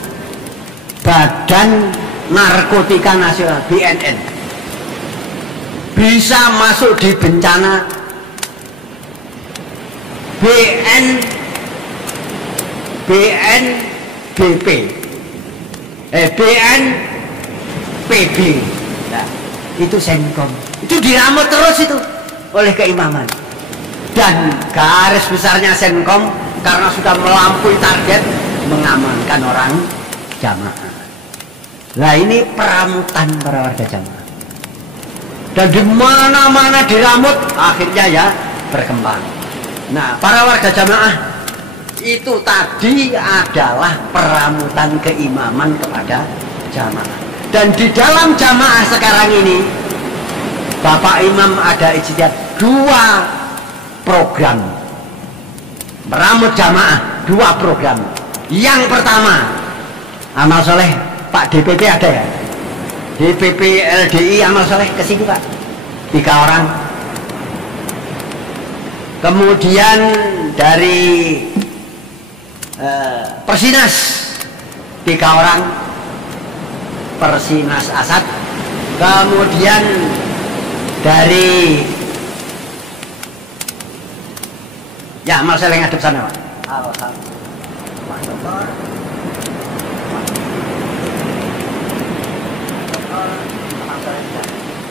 Badan Narkotika Nasional BNN, bisa masuk di bencana BNPB, nah, itu Senkom. Itu diramut terus itu oleh keimaman. Dan garis besarnya Senkom, karena sudah melampaui target, mengamankan orang jamaah. Nah, ini peramutan para warga jamaah. dan di mana-mana diramut, akhirnya ya berkembang. Nah, para warga jamaah itu tadi adalah peramutan keimaman kepada jamaah. Dan di dalam jamaah sekarang ini, Bapak Imam ada ijtihad 2 program meramut jamaah, 2 program. Yang pertama, amal soleh Pak DPP ada ya? DPP LDI amal soleh kesini Pak, 3 orang. Kemudian dari Persinas 3 orang, Persinas Asad. Kemudian dari ya amal soleh ngadep sana Pak. Alhamdulillah.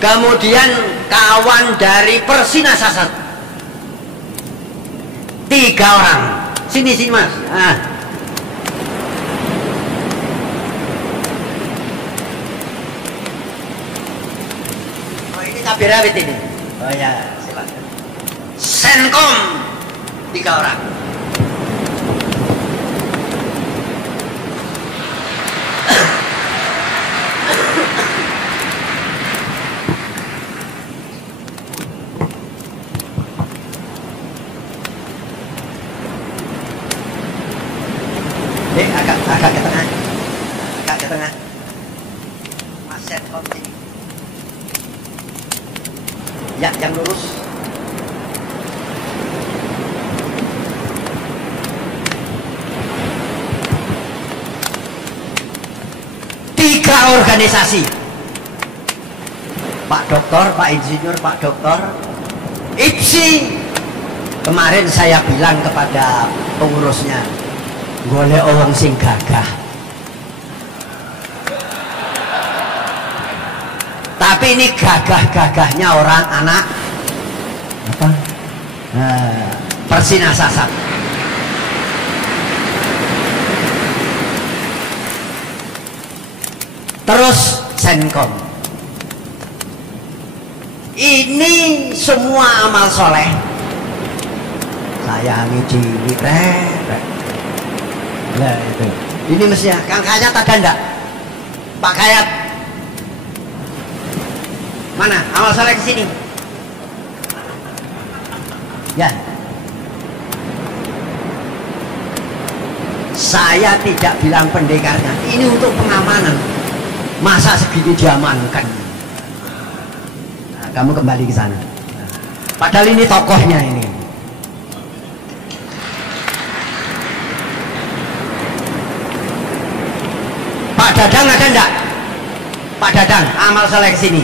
Kemudian kawan dari Persinas Asad 3 orang. Sini Mas. Oh ini cabai rawit ini. Oh ya silakan. Senkom 3 orang. Agak ke tengah, agak ke tengah. Mas Senkom ini. Ya, yang lurus. Tiga organisasi. Pak Doktor, Pak Insinyur, Pak Doktor, IPSI. Kemarin saya bilang kepada pengurusnya, golek wong sing gagah. Tapi ini gagah-gagahnya orang anak apa? Persinas Asad. Terus Senkom. Ini semua amal soleh. Saya ngiji Nah itu. Ini mestinya Kang Kayat ada enggak? Pak Kayat. Mana? Amal soleh ke sini. Ya. Saya tidak bilang pendekarnya. Ini untuk pengamanan. Masa segini diamankan? Nah, kamu kembali ke sana. Padahal ini tokohnya ini. Pak Dadang ada enggak? Pak Dadang, amal soleh ke sini.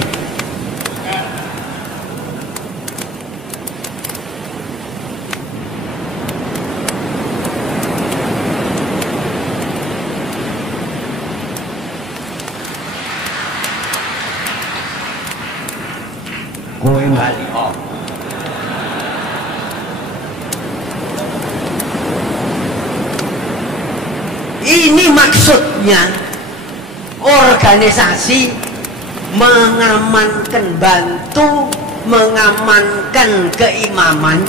Kowe bali oh. Ini maksudnya organisasi mengamankan, bantu mengamankan keimaman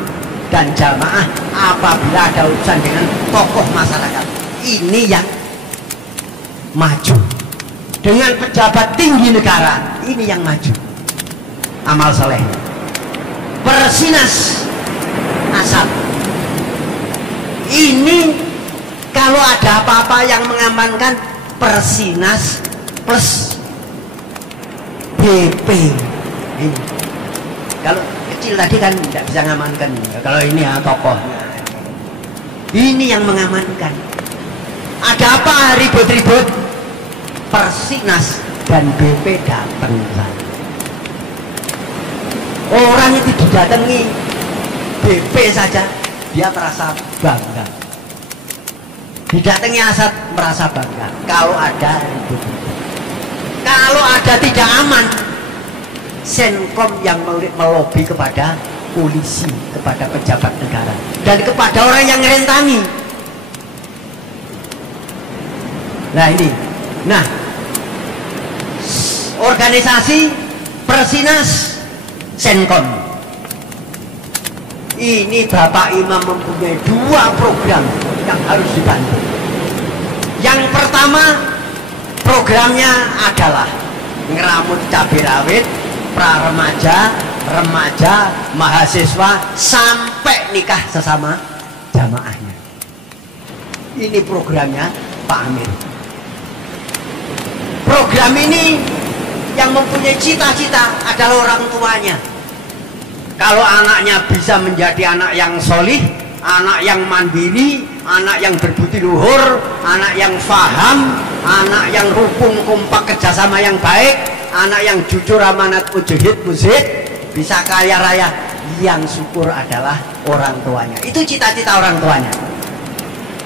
dan jamaah apabila ada urusan dengan tokoh masyarakat. Ini yang maju. Dengan pejabat tinggi negara, ini yang maju. Amal soleh. Persinas Asad. Ini kalau ada apa-apa yang mengamankan Persinas plus BP. Ini. Kalau kecil tadi kan tidak bisa mengamankan. Kalau ini ya tokohnya. Ini yang mengamankan. Ada apa ribut-ribut? Persinas dan BP datang sana. Orang itu didatangi BP saja dia merasa bangga. Didatangi Asad merasa bangga. Kalau ada ribut. Kalau ada tidak aman, Senkom yang melobi kepada polisi, kepada pejabat negara dan kepada orang yang ngerentangi. Nah ini. Nah, organisasi Persinas Senkon. Ini Bapak Imam mempunyai 2 program yang harus dibantu. Yang pertama, programnya adalah ngeramut cabai rawit pra remaja, remaja, mahasiswa sampai nikah sesama jamaahnya. Ini programnya Pak Amir. Program ini yang mempunyai cita-cita adalah orang tuanya. Kalau anaknya bisa menjadi anak yang solih, anak yang mandiri, anak yang berbudi luhur, anak yang faham, anak yang rukun kompak kerjasama yang baik, anak yang jujur amanat mujahid muzid, bisa kaya raya, yang syukur adalah orang tuanya. Itu cita-cita orang tuanya.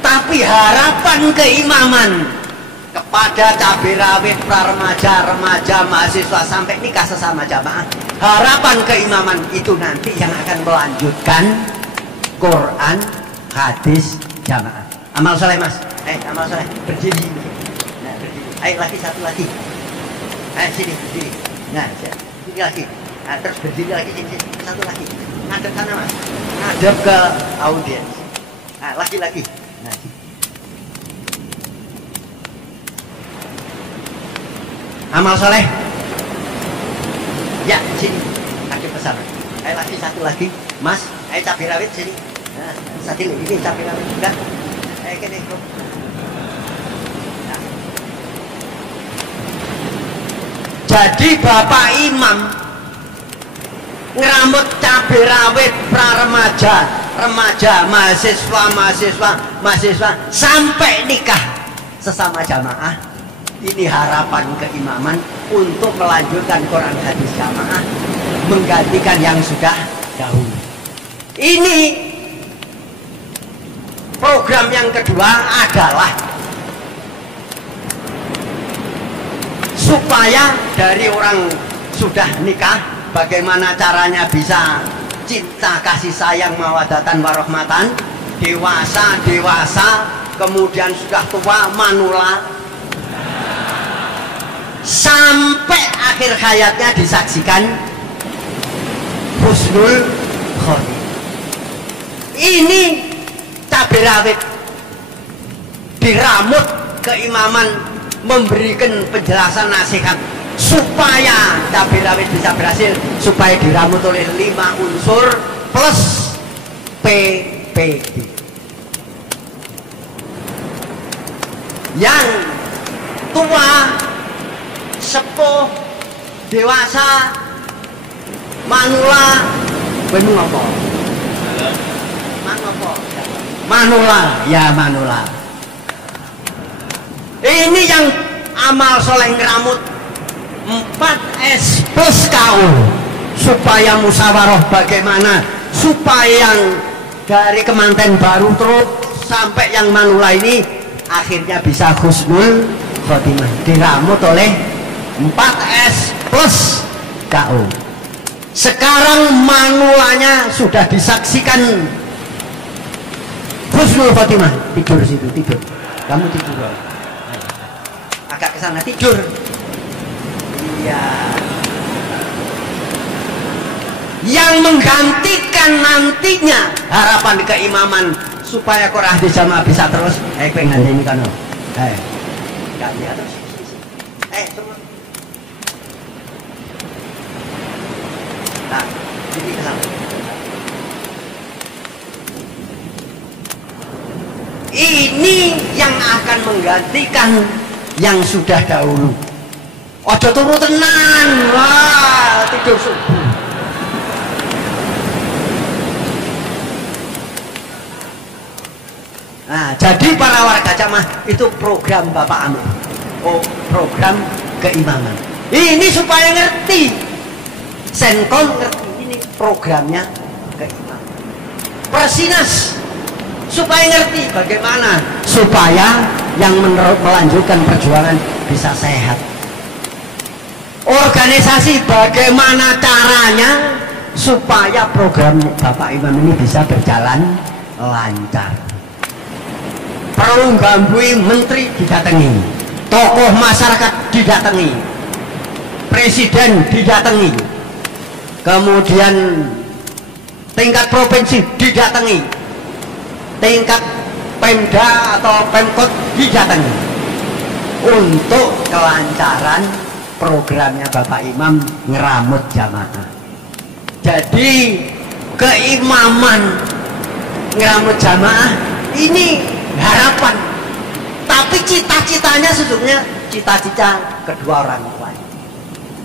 Tapi harapan keimaman kepada cabai rawit pra remaja, remaja, mahasiswa sampai nikah sesama jamaah, harapan keimaman itu nanti yang akan melanjutkan Quran, hadis, jamaah. Amal soleh mas, amal soleh, berdiri. Nah, berdiri. Ayo lagi, satu lagi. Sini, berdiri. Nah, sini lagi. Nah, terus berdiri lagi, sini, satu lagi. Ngadep sana mas, ngadep ke audiens. Nah, lagi. Nah, amal soleh. Ya, sini. Ngadep ke sana. Ayo lagi, satu lagi. Mas, ayo cabai rawit sini. Nah, satu ini cabai rawit juga. Ayo kene. Nah. Jadi Bapak Imam ngeramut cabai rawit pra remaja, remaja, mahasiswa sampai nikah sesama jamaah. Ini harapan keimaman untuk melanjutkan Quran hadis jamaah, menggantikan yang sudah dahulu. Ini program yang kedua adalah supaya dari orang sudah nikah, bagaimana caranya bisa cinta kasih sayang mawadatan warahmatan, dewasa, kemudian sudah tua manula, sampai akhir hayatnya disaksikan husnul khotimah. Ini cabai rawit diramut keimaman, memberikan penjelasan nasihat supaya cabai rawit bisa berhasil, supaya diramut oleh 5 unsur plus PPD. Yang tua, sepuh, dewasa, manula, bingung apa? Manula, ya manula. Ini yang amal soleh ngeramut 4S plus KU, supaya musyawarah bagaimana supaya yang dari kemanten baru terus sampai yang manula ini akhirnya bisa husnul khotimah, diramut oleh 4S plus KU. Sekarang manulanya sudah disaksikan husnul khotimah. Tidur situ, tidur. Kamu tidur. Agak ke sana, tidur. Iya. Yang menggantikan nantinya harapan keimaman supaya Quran di jamaah bisa terus. Pengen ini kan. Ganti terus. Semua. Nah, ini ke sana. Ini yang akan menggantikan yang sudah dahulu. Ojo turu tenan, wah tidur subuh. Nah, jadi para warga jamaah itu program Bapak Amir. Program keimaman. Ini supaya ngerti. Senkon ngerti ini programnya keimaman. Persinas supaya ngerti bagaimana supaya yang melanjutkan perjuangan bisa sehat. Organisasi bagaimana caranya supaya program Bapak Imam ini bisa berjalan lancar. Perlu gambui menteri didatangi, tokoh masyarakat didatangi, presiden didatangi, kemudian tingkat provinsi didatangi, tingkat Pemda atau Pemkot didatangi untuk kelancaran programnya Bapak Imam ngeramut jamaah. Jadi keimaman ngeramut jamaah ini harapan, tapi cita-citanya sesungguhnya cita-cita kedua orang tua.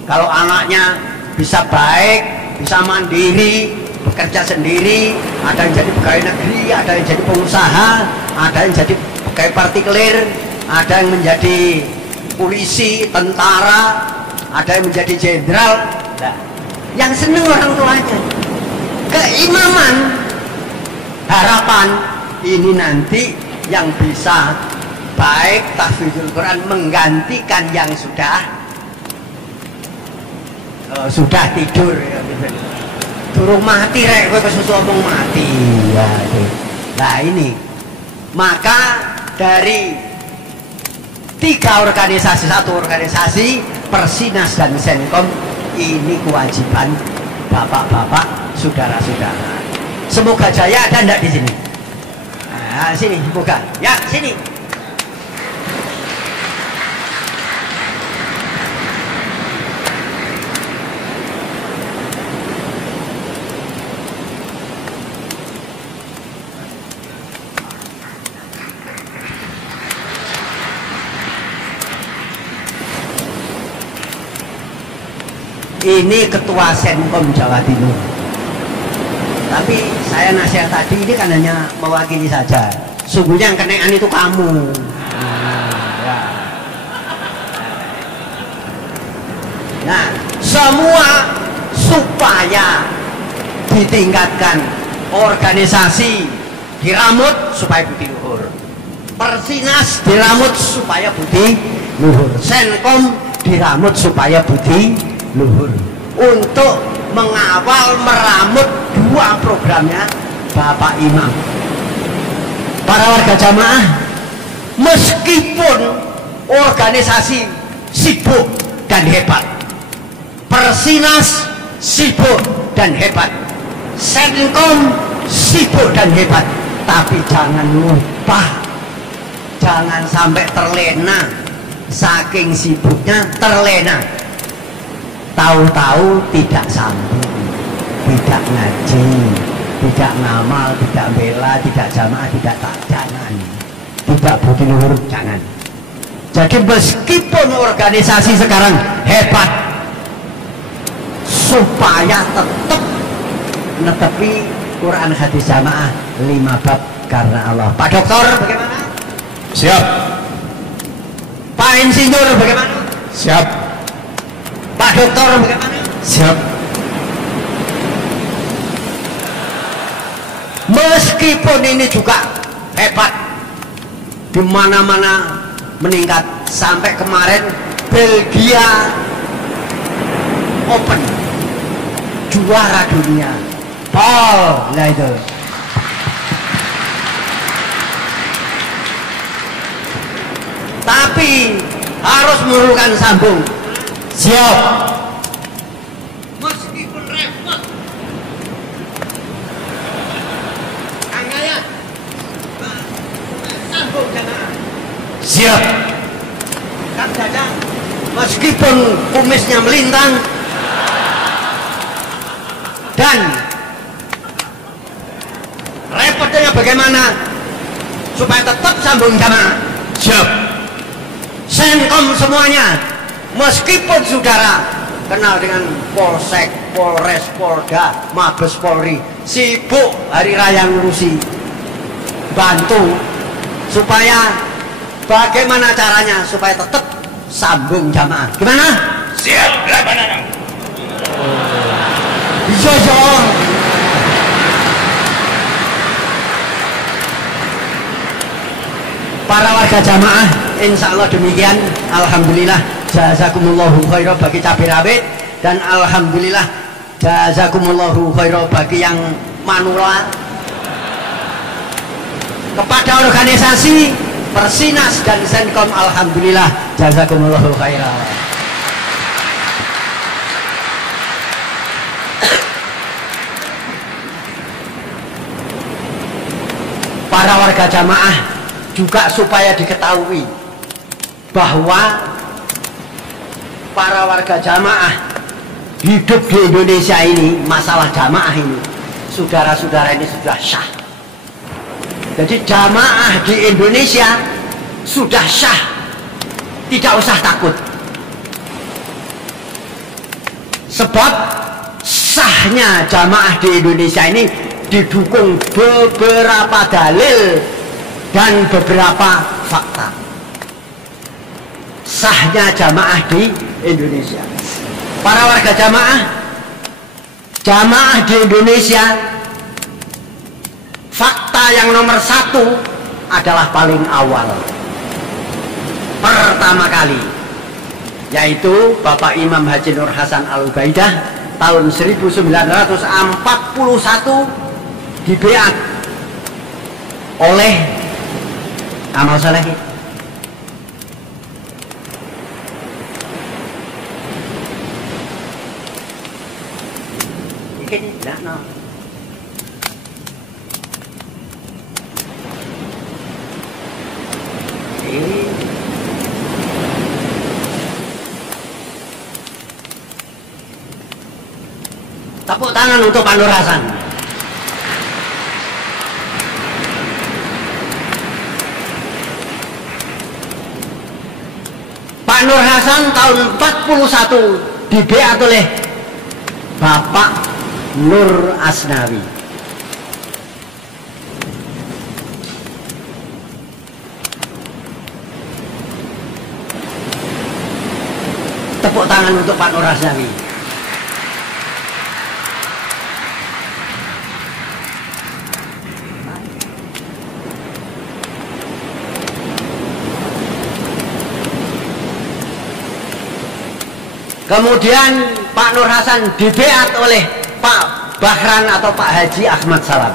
Kalau anaknya bisa baik, bisa mandiri, bekerja sendiri, ada yang jadi pegawai negeri, ada yang jadi pengusaha, ada yang jadi pegawai partikelir, ada yang menjadi polisi, tentara, ada yang menjadi jenderal. Nah, yang seneng orang tuanya. Keimaman, harapan ini nanti yang bisa baik tahfidzul Quran menggantikan yang sudah tidur ya. Durung mati rek kowe kesusu omong mati ya. Nah ini maka dari 3 organisasi, 1 organisasi Persinas dan Senkom ini kewajiban bapak-bapak, saudara-saudara. Semoga jaya. Ada enggak di sini? Nah, sini semoga. Ya, sini. Ini ketua Senkom Jawa Timur. Tapi saya nasihat tadi ini kan hanya mewakili saja. Sungguhnya yang kenaikan itu kamu. Nah, semua supaya ditingkatkan organisasi diramut supaya budi luhur. Persinas diramut supaya budi luhur. Senkom diramut supaya budi luhur, untuk mengawal meramut 2 programnya Bapak Imam. Para warga jamaah, meskipun organisasi sibuk dan hebat, Persinas sibuk dan hebat, Senkom sibuk dan hebat, tapi jangan lupa, jangan sampai terlena, saking sibuknya terlena, tahu-tahu tidak sambung, tidak ngaji, tidak ngamal, tidak bela, tidak jamaah, tidak tak, jangan, tidak budi luhur, jangan. Jadi meskipun organisasi sekarang hebat, supaya tetap netepi Quran hadis jamaah 5 bab karena Allah. Pak Doktor bagaimana? Siap. Pak Insinyur bagaimana? Siap. Pak Doktor bagaimana? Siap. Meskipun ini juga hebat, di mana-mana meningkat, sampai kemarin Belgia Open juara dunia, Paul lah itu. Tapi harus meluruskan sambung. Siap. Meskipun repot, anggaran sambung jamaah. Siap. Kang Dadang, meskipun kumisnya melintang, dan repotnya bagaimana supaya tetap sambung jamaah. Siap. Senkom semuanya, meskipun saudara kenal dengan Polsek, Polres, Polda, Mabes Polri, sibuk hari raya ngurusi, bantu supaya bagaimana caranya supaya tetap sambung jamaah. Gimana? Siap. Lapangan. Bisa dong. Para warga jamaah, insya Allah demikian. Alhamdulillah, jazakumullahu khairan bagi cabai rawit, dan alhamdulillah jazakumullahu khairan bagi yang manula. Kepada organisasi Persinas dan Senkom, alhamdulillah jazakumullahu khairan. para warga jamaah juga supaya diketahui bahwa para warga jamaah hidup di Indonesia ini, masalah jamaah ini, saudara-saudara ini sudah syah. Jadi jamaah di Indonesia sudah syah, tidak usah takut. Sebab sahnya jamaah di Indonesia ini didukung beberapa dalil dan beberapa fakta. Sahnya jamaah di Indonesia. Para warga jamaah di Indonesia, fakta yang nomor satu adalah paling awal, pertama kali, yaitu Bapak Imam Haji Nur Hasan Al-Ubaidah tahun 1941 dibeat oleh Amal Saleh. Ini tidak no. Tepuk tangan untuk Pak Nur Hasan. Pak Nur Hasan tahun 41 dibeat oleh Bapak Nur Asnawi. Tepuk tangan untuk Pak Nur Asnawi. Kemudian Pak Nur Hasan dibeat oleh Pak Bahran atau Pak Haji Ahmad Salam.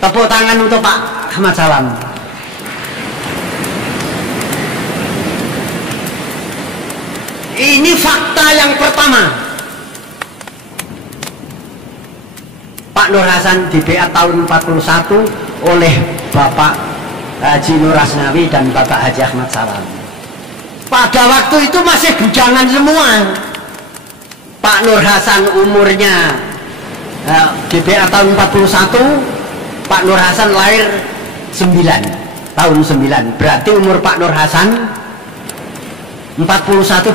Tepuk tangan untuk Pak Ahmad Salam. Ini fakta yang pertama. Pak Nur Hasan dibeat tahun 41 oleh Bapak Haji Nur Asnawi dan Bapak Haji Ahmad Salam. Pada waktu itu masih bujangan semua. Pak Nur Hasan umurnya DBA tahun 41, Pak Nur Hasan lahir 9, tahun 9. Berarti umur Pak Nur Hasan 41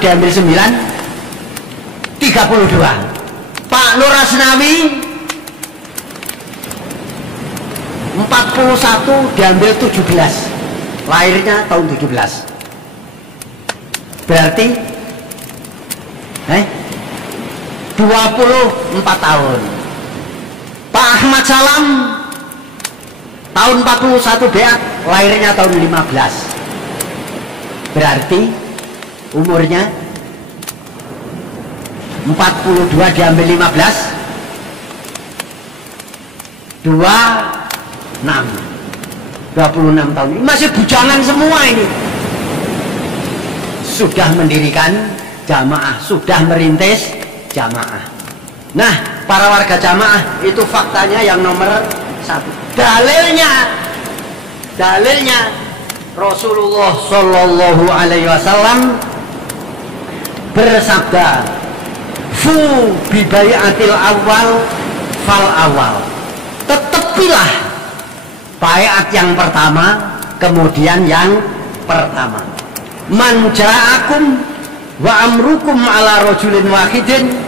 diambil 9, 32. Pak Nur Asnawi 41 diambil 17, lahirnya tahun 17. Berarti 24 tahun. Pak Ahmad Salam tahun 41 beat, lahirnya tahun 15. Berarti umurnya 42 diambil 15, 26 tahun. Ini masih bujangan semua ini. Sudah mendirikan jamaah, sudah merintis jamaah. Nah, para warga jamaah itu faktanya yang nomor 1. Dalilnya Rasulullah Shallallahu Alaihi Wasallam bersabda, "Fu bibaiatil awal fal awal." Tetepilah baiat yang pertama, kemudian yang pertama. Man ja'akum wa amrukum ala rajulin wahidin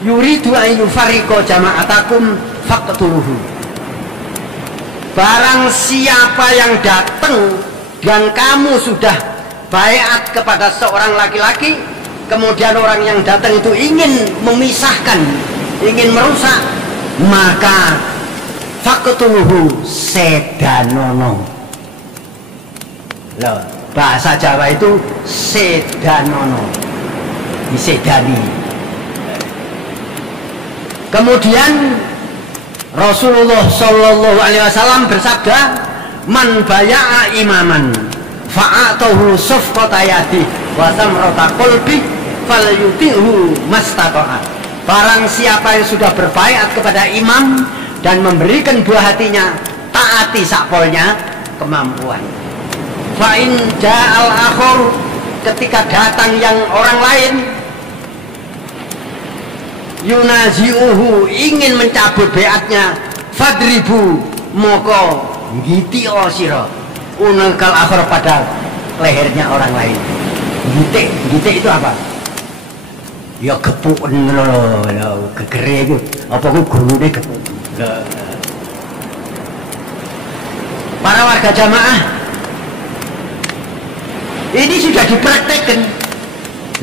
yuridu an yufarriqa jama'atakum faqtuluhu. Barang siapa yang datang dan kamu sudah baiat kepada seorang laki-laki, kemudian orang yang datang itu ingin memisahkan, ingin merusak, maka faqtuluhu sedanono. Loh, bahasa Jawa itu sedanono, disedani. Kemudian Rasulullah Shallallahu Alaihi Wasallam bersabda, "Man baya'a imaman, fa'atahu sufqata yadi, wa samrata qalbi, falyuti'hu mastata'a." Barang siapa yang sudah berbaiat kepada imam, dan memberikan buah hatinya, taati sakpolnya kemampuan. Fa'in ja'al akhor, ketika datang yang orang lain, yunazi'uhu, ingin mencabut beatnya, fadribu, moko ngiti sira unakal akhor, pada lehernya orang lain. Gitik itu apa? Ya gepuk lho, gegere iku. Apa ku gulune gepuk. Para warga jamaah, ini sudah dipraktekkan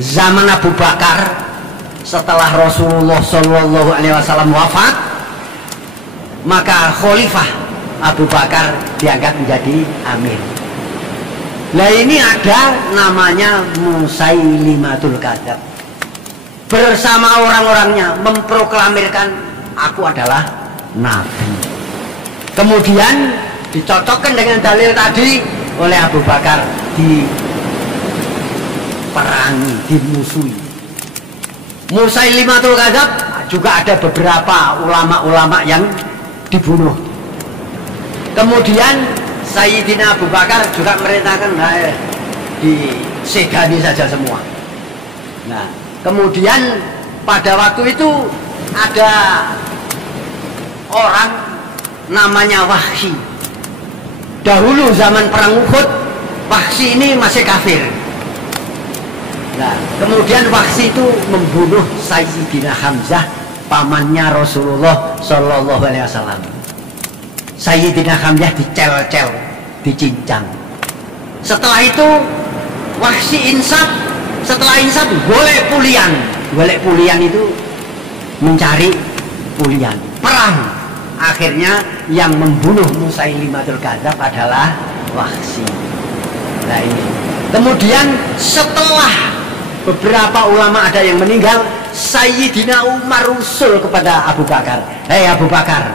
zaman Abu Bakar setelah Rasulullah Shallallahu Alaihi Wasallam wafat, maka Khalifah Abu Bakar diangkat menjadi amir. Nah ini ada namanya Musailimatul Kadzab, bersama orang-orangnya memproklamirkan aku adalah nabi. Kemudian dicocokkan dengan dalil tadi oleh Abu Bakar, diperangi, dimusuhi. Musailimatul Kadzab juga ada beberapa ulama-ulama yang dibunuh. Kemudian Sayyidina Abu Bakar juga merintahkan disegani saja semua. Nah, kemudian pada waktu itu ada orang namanya Wahsy. Dahulu zaman perang Uhud, Wahsy ini masih kafir. Nah, kemudian Wahsy itu membunuh Sayyidina Hamzah, pamannya Rasulullah Shallallahu Alaihi Wasallam. Sayyidina Hamzah dicel-cel, dicincang. Setelah itu Wahsy insaf. Setelah insaf golek pulian. Golek pulian itu mencari pulian, perang. Akhirnya yang membunuh Musailimatul Kadzab adalah Wahsy. Nah ini. Kemudian setelah beberapa ulama ada yang meninggal, Sayyidina Umar usul kepada Abu Bakar, hei Abu Bakar,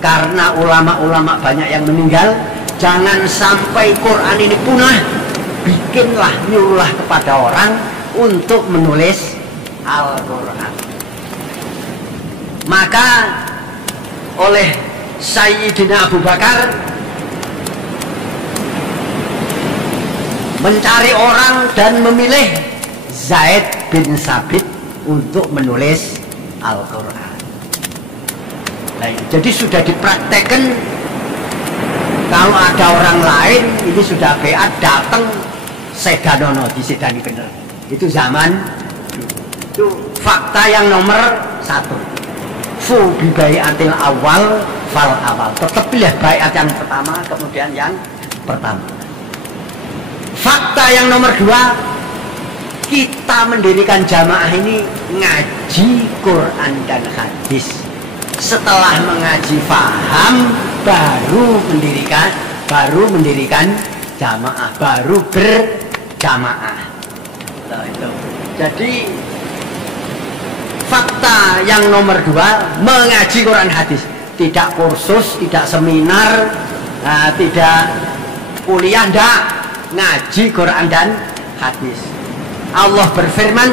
karena ulama-ulama banyak yang meninggal, jangan sampai Quran ini punah, bikinlah, nyuruhlah kepada orang untuk menulis Al-Quran. Maka oleh Sayyidina Abu Bakar mencari orang dan memilih Zaid bin Sabit untuk menulis Al-Quran. Nah, jadi sudah dipraktekkan, kalau ada orang lain ini sudah beat datang sedanono, disedani bener. Itu zaman itu fakta yang nomor 1. Fu bibaiatil awal fal awal. Tetap pilih baiat yang pertama, kemudian yang pertama. Fakta yang nomor 2, kita mendirikan jamaah ini ngaji Quran dan hadis. Setelah mengaji faham, baru mendirikan jamaah, baru berjamaah. Nah, itu. Jadi fakta yang nomor 2, mengaji Quran hadis, tidak kursus, tidak seminar, tidak kuliah, tidak, ngaji Quran dan hadis. Allah berfirman,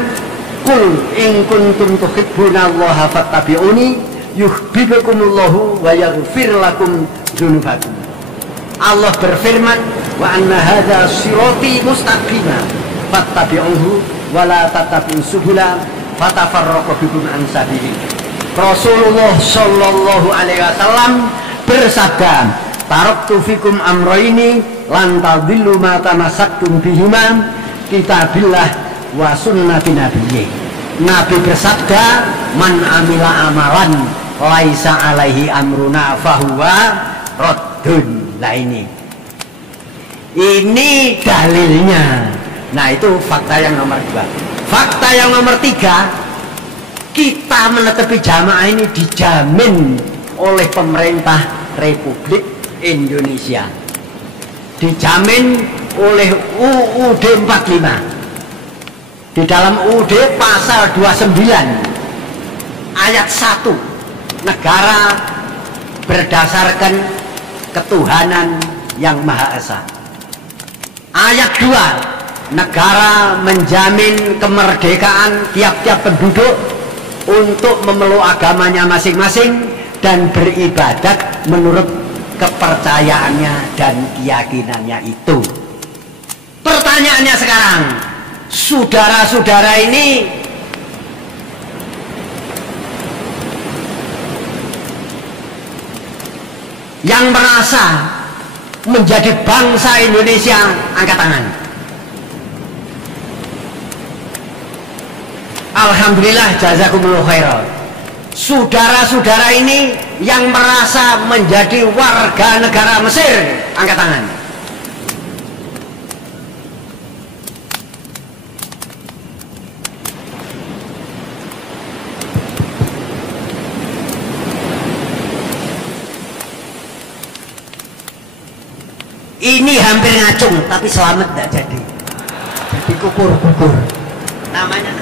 "Qul in kuntum tuhibbunallaha fattabi'uni yuhibbukumullahu wa yaghfir lakum dzunubakum." Allah berfirman, "Wa anna hadza sirati mustaqima fattabi'uhu wa la tattabi'us subula fatafarraqu bikum an sabili." Rasulullah Shallallahu Alaihi Wasallam bersabda, "Taraktu fikum amrayni lan tadillu ma tamassaktum bihima, kitabillah wa sunnati nabiyyi." Nabi bersabda, "Man amila amalan laisa alaihi amruna fahuwa raddun." Nah ini dalilnya. Nah itu fakta yang nomor 2. Fakta yang nomor 3, kita menetepi jamaah ini dijamin oleh pemerintah Republik Indonesia, dijamin oleh UUD 45. Di dalam UUD pasal 29 ayat 1, negara berdasarkan ketuhanan yang Maha Esa. Ayat 2, negara menjamin kemerdekaan tiap-tiap penduduk untuk memeluk agamanya masing-masing dan beribadat menurut kepercayaannya dan keyakinannya itu. Pertanyaannya sekarang, saudara-saudara ini yang merasa menjadi bangsa Indonesia, angkat tangan. Alhamdulillah, jazakumullah khairan. Saudara-saudara ini yang merasa menjadi warga negara Mesir, angkat tangan. Ini hampir ngacung, tapi selamat tidak jadi. Jadi kukur-kukur. Namanya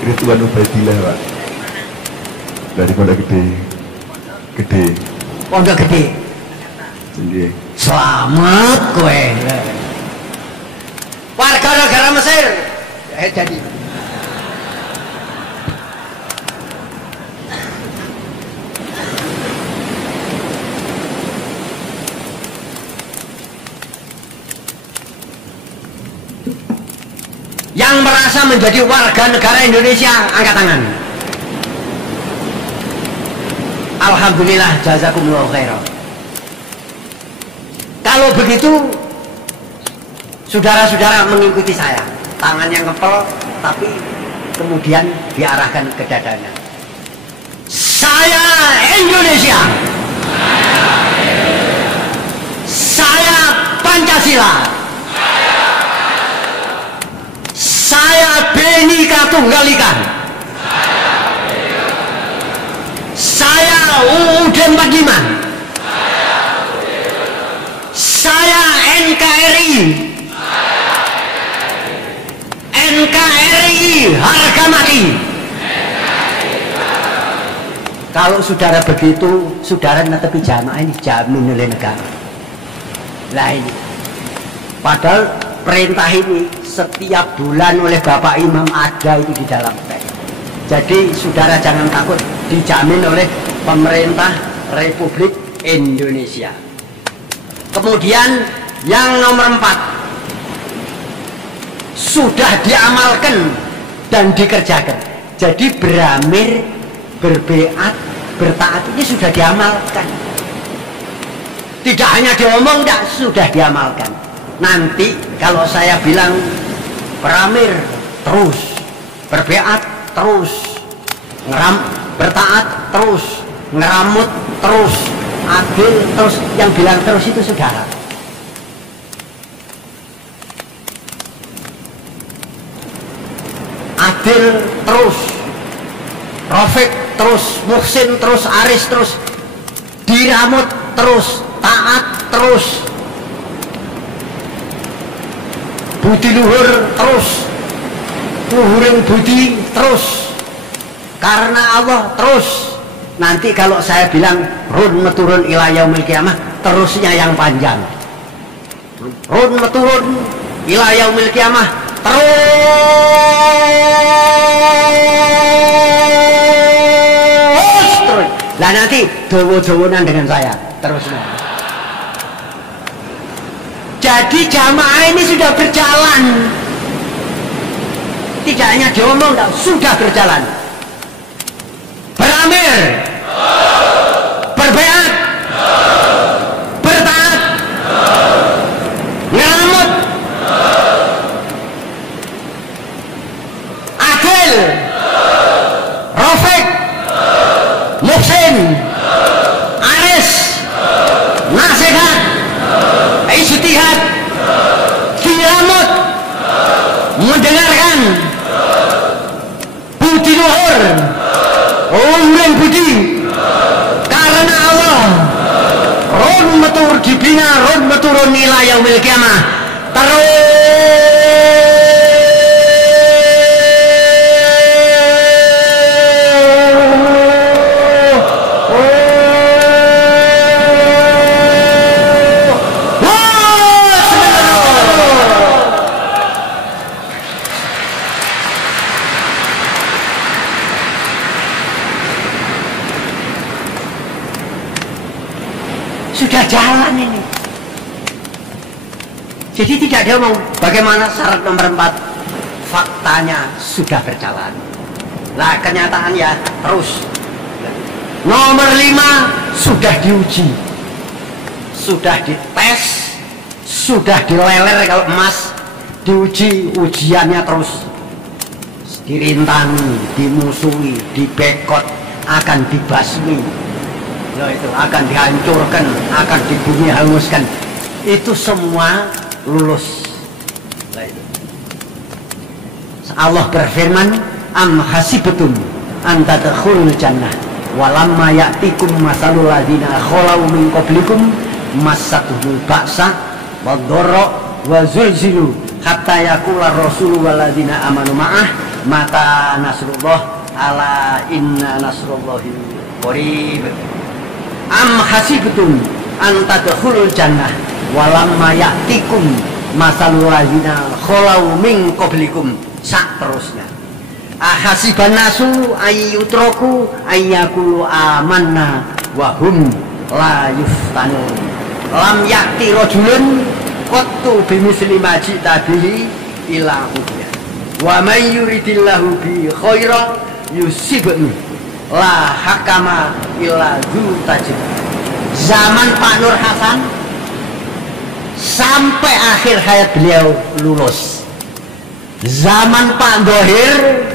Ridwan Ubaidillah, Pak. Dari Pondok Gede. Gede. Pondok Gede. Iya. Selamat kowe. Warga negara Mesir. Jadi. Yang merasa menjadi warga negara Indonesia, angkat tangan. Alhamdulillah, jazakumullah khairan. Kalau begitu, saudara-saudara mengikuti saya. Tangan yang kepel, tapi kemudian diarahkan ke dadanya. Saya Indonesia. Saya Pancasila. Saya Bhinneka Tunggal Ika. Saya UUD 45. Saya NKRI. NKRI harga mati. Kalau saudara begitu, saudara netepi jamaah ini jamin oleh negara. Lah ini. Padahal perintah ini setiap bulan oleh Bapak Imam ada itu di dalam teks. Jadi saudara jangan takut, dijamin oleh pemerintah Republik Indonesia. Kemudian yang nomor 4, sudah diamalkan dan dikerjakan. Jadi beramir, berbeat, bertaat ini sudah diamalkan. Tidak hanya diomong, tidak, sudah diamalkan. Nanti kalau saya bilang beramir terus, berbeat terus, bertaat terus, ngeramut terus, adil terus, yang bilang terus itu saudara. Adil terus, Rafiq terus, Muhsin terus, Aris terus, diramut terus, taat terus, budi luhur terus, luhuring budi terus, karena Allah terus. Nanti kalau saya bilang run meturun ila yaumil qiyamah, terusnya yang panjang. Run meturun ila yaumil qiyamah, terus. Lah nanti dawa-dawanan dengan saya terusnya. Jadi jamaah ini sudah berjalan, tidak hanya diomong, sudah berjalan. Beramir, berbeat, bertaat, ngeramut, adil, Rafiq, Muhsin, Aris, nasihat, ijtihad, diramut, mendengarkan, budi luhur, umring budi, karena Allah, run metur dibina, run meturun ila yaumil qiyamah, sudah jalan ini. Jadi tidak diomong. Bagaimana syarat nomor 4? Faktanya sudah berjalan. Nah kenyataan ya terus. Nomor 5 sudah diuji, sudah dites, sudah dileler kalau emas, diuji ujiannya terus, dirintangi, dimusuhi, dibekot, akan dibasmi, itu akan dihancurkan, akan dibumi hanguskan, itu semua lulus. Allah berfirman, am hasibtum an tadkhulul jannah walamma ya'tikum masalul ladzina khalau min qablikum massatuhul ba'sa wadh-dharra wa zulzilu hatta yaqula ar-rasulu wal ladzina amanu ma'ah mata nasrullah ala inna nasrullahi qarib. Am hasibtum an tadkhulul jannah walamma ya'tikum masalul ladzina khalau min qablikum, sak terusnya. Ahasiban nasu ayyutraku ayyakulu amanna wa hum la yuftanun. Lam ya'ti rajulun qattu bimisli ma ji'ta bihi ila ubiya. Wa may yuridillahu bi khairan yusibhu la hakama illa dzu tajid. Zaman Pak Nur Hasan sampai akhir hayat beliau lulus. Zaman Pak Thohir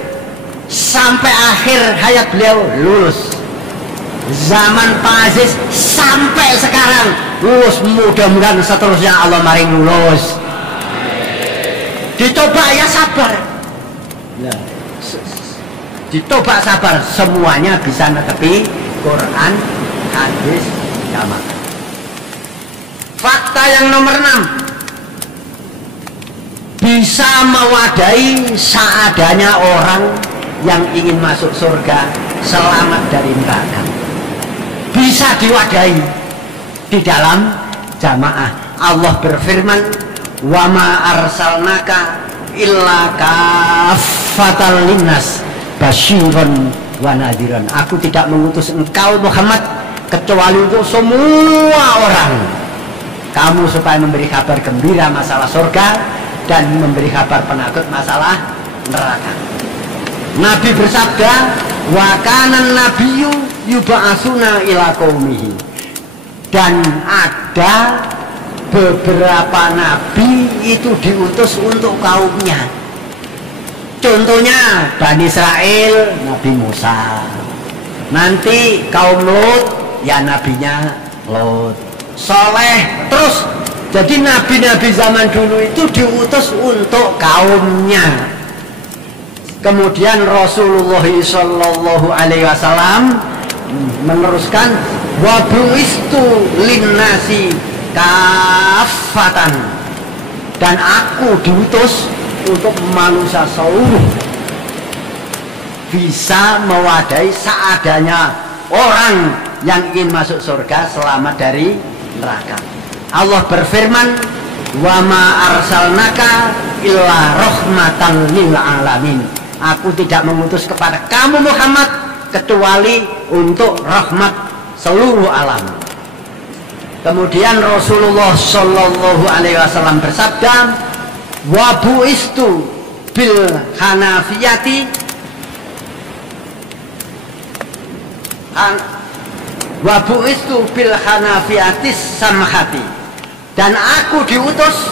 sampai akhir hayat beliau lulus. Zaman Pak Aziz sampai sekarang lulus. Mudah-mudahan seterusnya Allah maring lulus. Dicoba ya sabar. Nah, dicoba sabar, semuanya bisa netepi Quran, hadis, jamaah. Fakta yang nomor 6, bisa mewadahi seadanya orang yang ingin masuk surga, selamat dari neraka. Bisa diwadahi di dalam jamaah. Allah berfirman, wa ma arsalnaka illa kaffatan linnas basyiran wa nadhiran. Aku tidak mengutus engkau Muhammad kecuali untuk semua orang. Kamu supaya memberi kabar gembira masalah surga dan memberi kabar penakut masalah neraka. Nabi bersabda, wa kanan nabiyyu yub'atsuna ila qaumihi. Dan ada beberapa nabi itu diutus untuk kaumnya. Contohnya Bani Israel, Nabi Musa. Nanti kaum Lot, ya nabinya Lot. Soleh, terus. Jadi nabi-nabi zaman dulu itu diutus untuk kaumnya. Kemudian Rasulullah sallallahu alaihi wasallam meneruskan, wa bu'istu linnasi kafatan. Dan aku diutus untuk manusia seluruh. Bisa mewadahi seadanya orang yang ingin masuk surga, selamat dari neraka. Allah berfirman, wa ma arsalnaka illa rahmatan lil alamin. Aku tidak mengutus kepada kamu Muhammad kecuali untuk rahmat seluruh alam. Kemudian Rasulullah sallallahu alaihi wasallam bersabda, wa bu'istu bil hanafiyati wa bu'istu bil hanafiyatis samhati. Dan aku diutus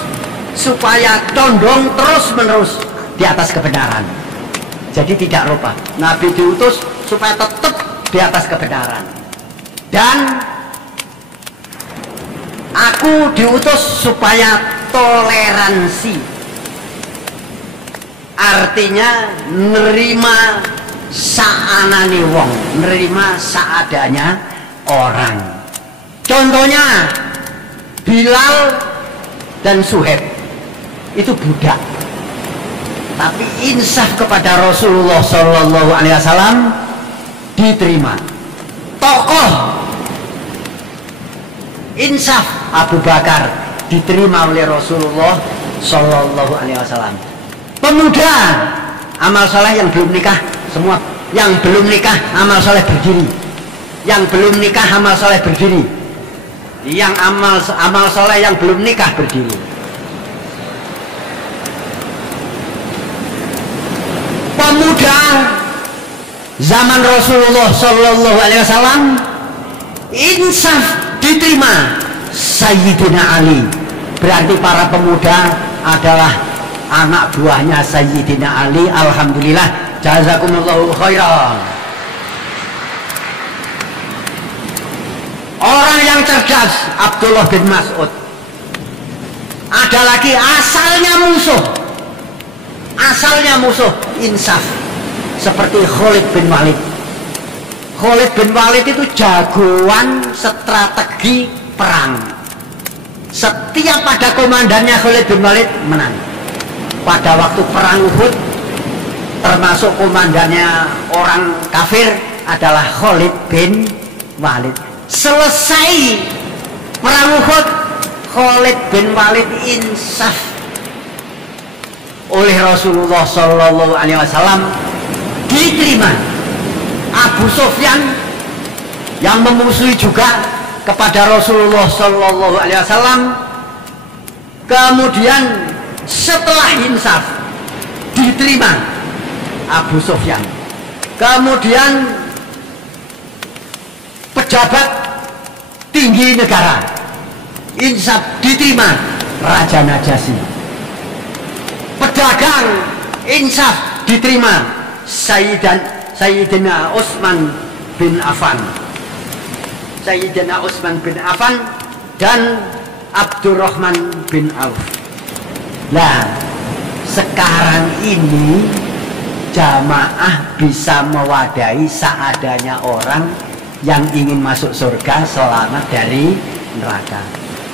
supaya condong terus menerus di atas kebenaran. Jadi tidak lupa, Nabi diutus supaya tetap di atas kebenaran. Dan aku diutus supaya toleransi. Artinya nerima sa'anani wong, nerima seadanya orang. Contohnya Bilal dan Suhaib itu budak, tapi insaf kepada Rasulullah Sallallahu Alaihi Wasallam diterima. Tokoh insaf Abu Bakar diterima oleh Rasulullah Sallallahu Alaihi Wasallam. Pemuda amal soleh yang belum nikah, semua yang belum nikah amal soleh berdiri, yang belum nikah amal soleh berdiri. yang amal soleh yang belum nikah berdiri. Pemuda zaman Rasulullah Shallallahu Alaihi Wasallam insaf diterima Sayyidina Ali. Berarti para pemuda adalah anak buahnya Sayyidina Ali. Alhamdulillah, jazakumullahu khairan. Orang yang cerdas Abdullah bin Mas'ud. Ada lagi asalnya musuh insaf seperti Khalid bin Walid. Khalid bin Walid itu jagoan strategi perang. Setiap ada komandannya Khalid bin Walid menang. Pada waktu perang Uhud, termasuk komandannya orang kafir adalah Khalid bin Walid. Selesai perang Uhud, Khalid bin Walid insaf oleh Rasulullah Shallallahu Alaihi Wasallam, diterima. Abu Sufyan yang memusuhi juga kepada Rasulullah Shallallahu Alaihi Wasallam, kemudian setelah insaf diterima Abu Sufyan, kemudian pejabat tinggi negara insaf diterima Raja Najasyi, pedagang insaf diterima Sayyidina Utsman bin Affan, Sayyidina Utsman bin Affan dan Abdurrahman bin Auf. Nah, sekarang ini jamaah bisa mewadahi seadanya orang yang ingin masuk surga selamat dari neraka.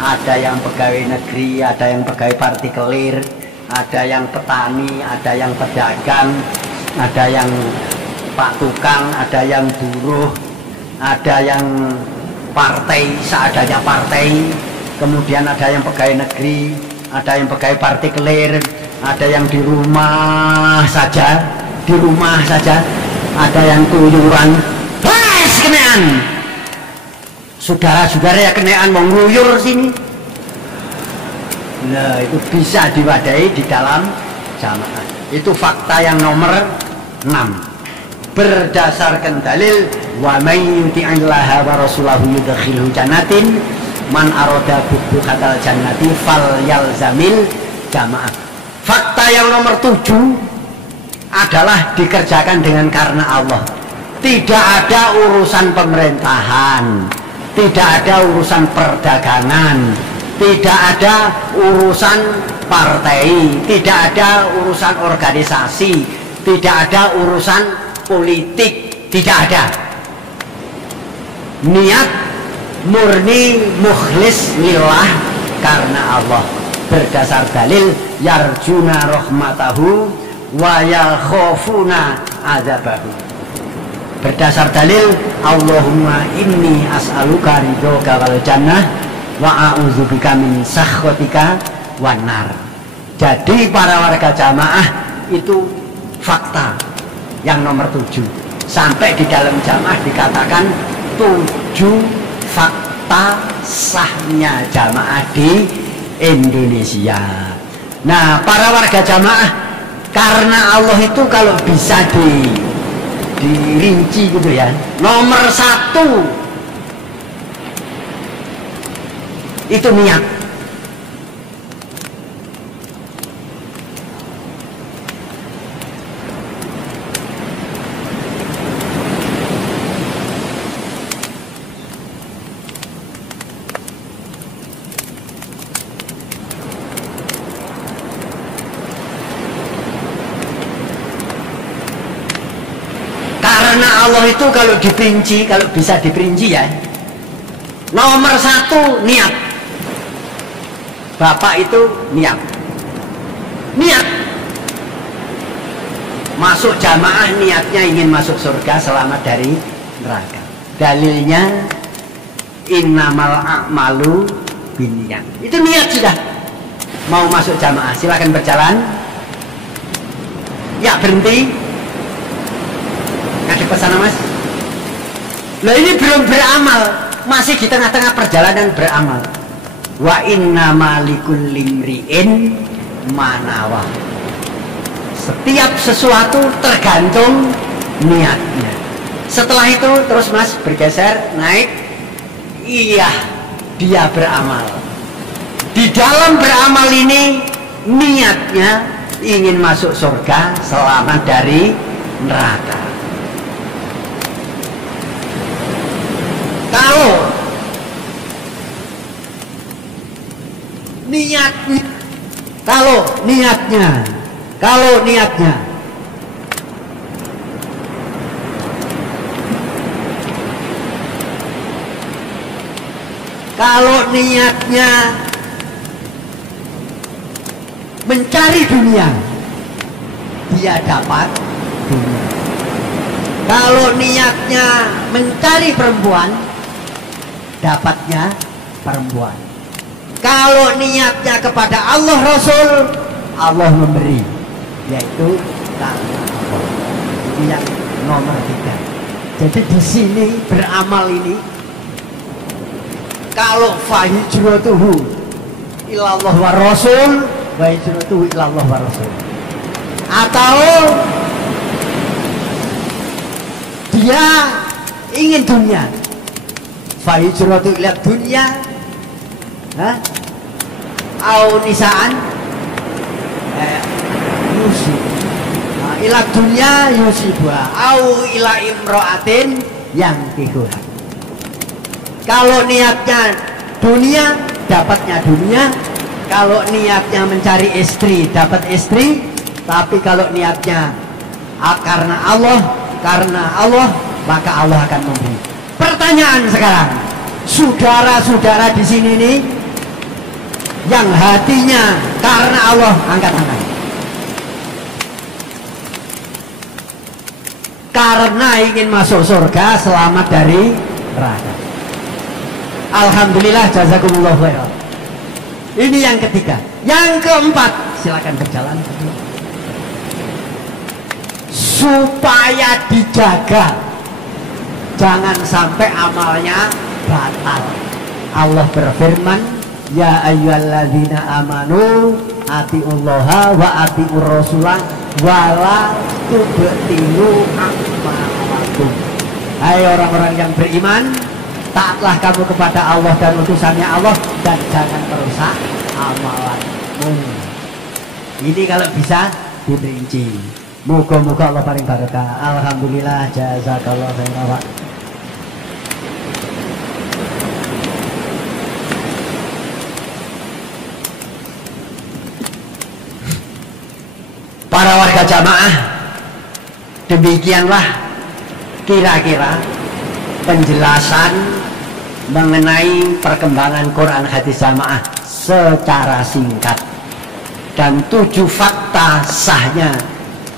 Ada yang pegawai negeri, ada yang pegawai partikelir, ada yang petani, ada yang pedagang, ada yang pak tukang, ada yang buruh, ada yang partai seadanya partai, kemudian ada yang pegawai negeri, ada yang pegawai partikelir, ada yang di rumah saja, ada yang keluyuran. Bas kenaan, saudara-saudara ya kenaan mau ngeluyur sini. Nah, itu bisa diwadahi di dalam jamaah. Itu fakta yang nomor 6. Berdasarkan dalil wa may yuti'illaha wa rasulahu yudkhilhu jannatin man arada bukhatal jannati falyalzamil jamaah. Fakta yang nomor 7 adalah dikerjakan dengan karena Allah. Tidak ada urusan pemerintahan, tidak ada urusan perdagangan, tidak ada urusan partai, tidak ada urusan organisasi, tidak ada urusan politik, tidak ada. Niat murni mukhlis lillah karena Allah, berdasar dalil yarjuna rahmatahu wa yakhafuna adzabahu. Berdasar dalil Allahumma inni as'aluka ridhoka wal jannah wa a'udzubika min sakhatika wan nar. Jadi para warga jamaah itu fakta yang nomor 7. Sampai di dalam jamaah dikatakan 7 fakta sahnya jamaah di Indonesia. Nah, para warga jamaah, karena Allah itu kalau bisa dirinci gitu ya, nomor 1 itu niat. Karena Allah itu kalau diperinci, kalau bisa diperinci ya, nomor 1 niat. Bapak itu niat masuk jamaah, niatnya ingin masuk surga selamat dari neraka. Dalilnya innamal a'malu binniyat. Itu niat sudah mau masuk jamaah. Silakan berjalan. Ya, berhenti. Ada pesan mas? Nah, ini belum beramal. masih di tengah-tengah perjalanan beramal. Wa inna malikul limri'in manawa. Setiap sesuatu tergantung niatnya. Setelah itu terus Mas bergeser naik. Iya, dia beramal. Di dalam beramal ini niatnya ingin masuk surga, selamat dari neraka. Kalau niatnya mencari dunia, dia dapat dunia. Kalau niatnya mencari perempuan, dapatnya perempuan. Kalau niatnya kepada Allah Rasul, Allah memberi, yaitu karena Allah. Ini yang nomor 3. Jadi di sini beramal ini, kalau fahijratuhu ilallah wa rasul, fahijratuhu ilallah wa rasul, atau dia ingin dunia, fahijratuhu ila dunia, au nisaan yusib, ila dunia yusibah, au ila imro'atin yang tihuha. Kalau niatnya dunia, dapatnya dunia. Kalau niatnya mencari istri, dapat istri. Tapi kalau niatnya karena Allah, maka Allah akan memberi. Pertanyaan sekarang, saudara-saudara di sini nih, yang hatinya karena Allah, angkat tangan. Karena ingin masuk surga, selamat dari neraka. Alhamdulillah, jazakumullah khairan. Ini yang ketiga. Yang keempat, silakan berjalan. Supaya dijaga, jangan sampai amalnya batal. Allah berfirman, ya ayyuhalladzina amanu atiullaha wa atiur rasulah wala tubtilu a'malakum. Hai orang-orang yang beriman, taatlah kamu kepada Allah dan utusannya Allah, dan jangan merusak amalanmu. Ini kalau bisa diperinci. Moga-moga Allah paling barokah. Alhamdulillah, jazakallah khairan. Para warga jamaah, demikianlah kira-kira penjelasan mengenai perkembangan Quran hadis jamaah secara singkat, dan 7 fakta sahnya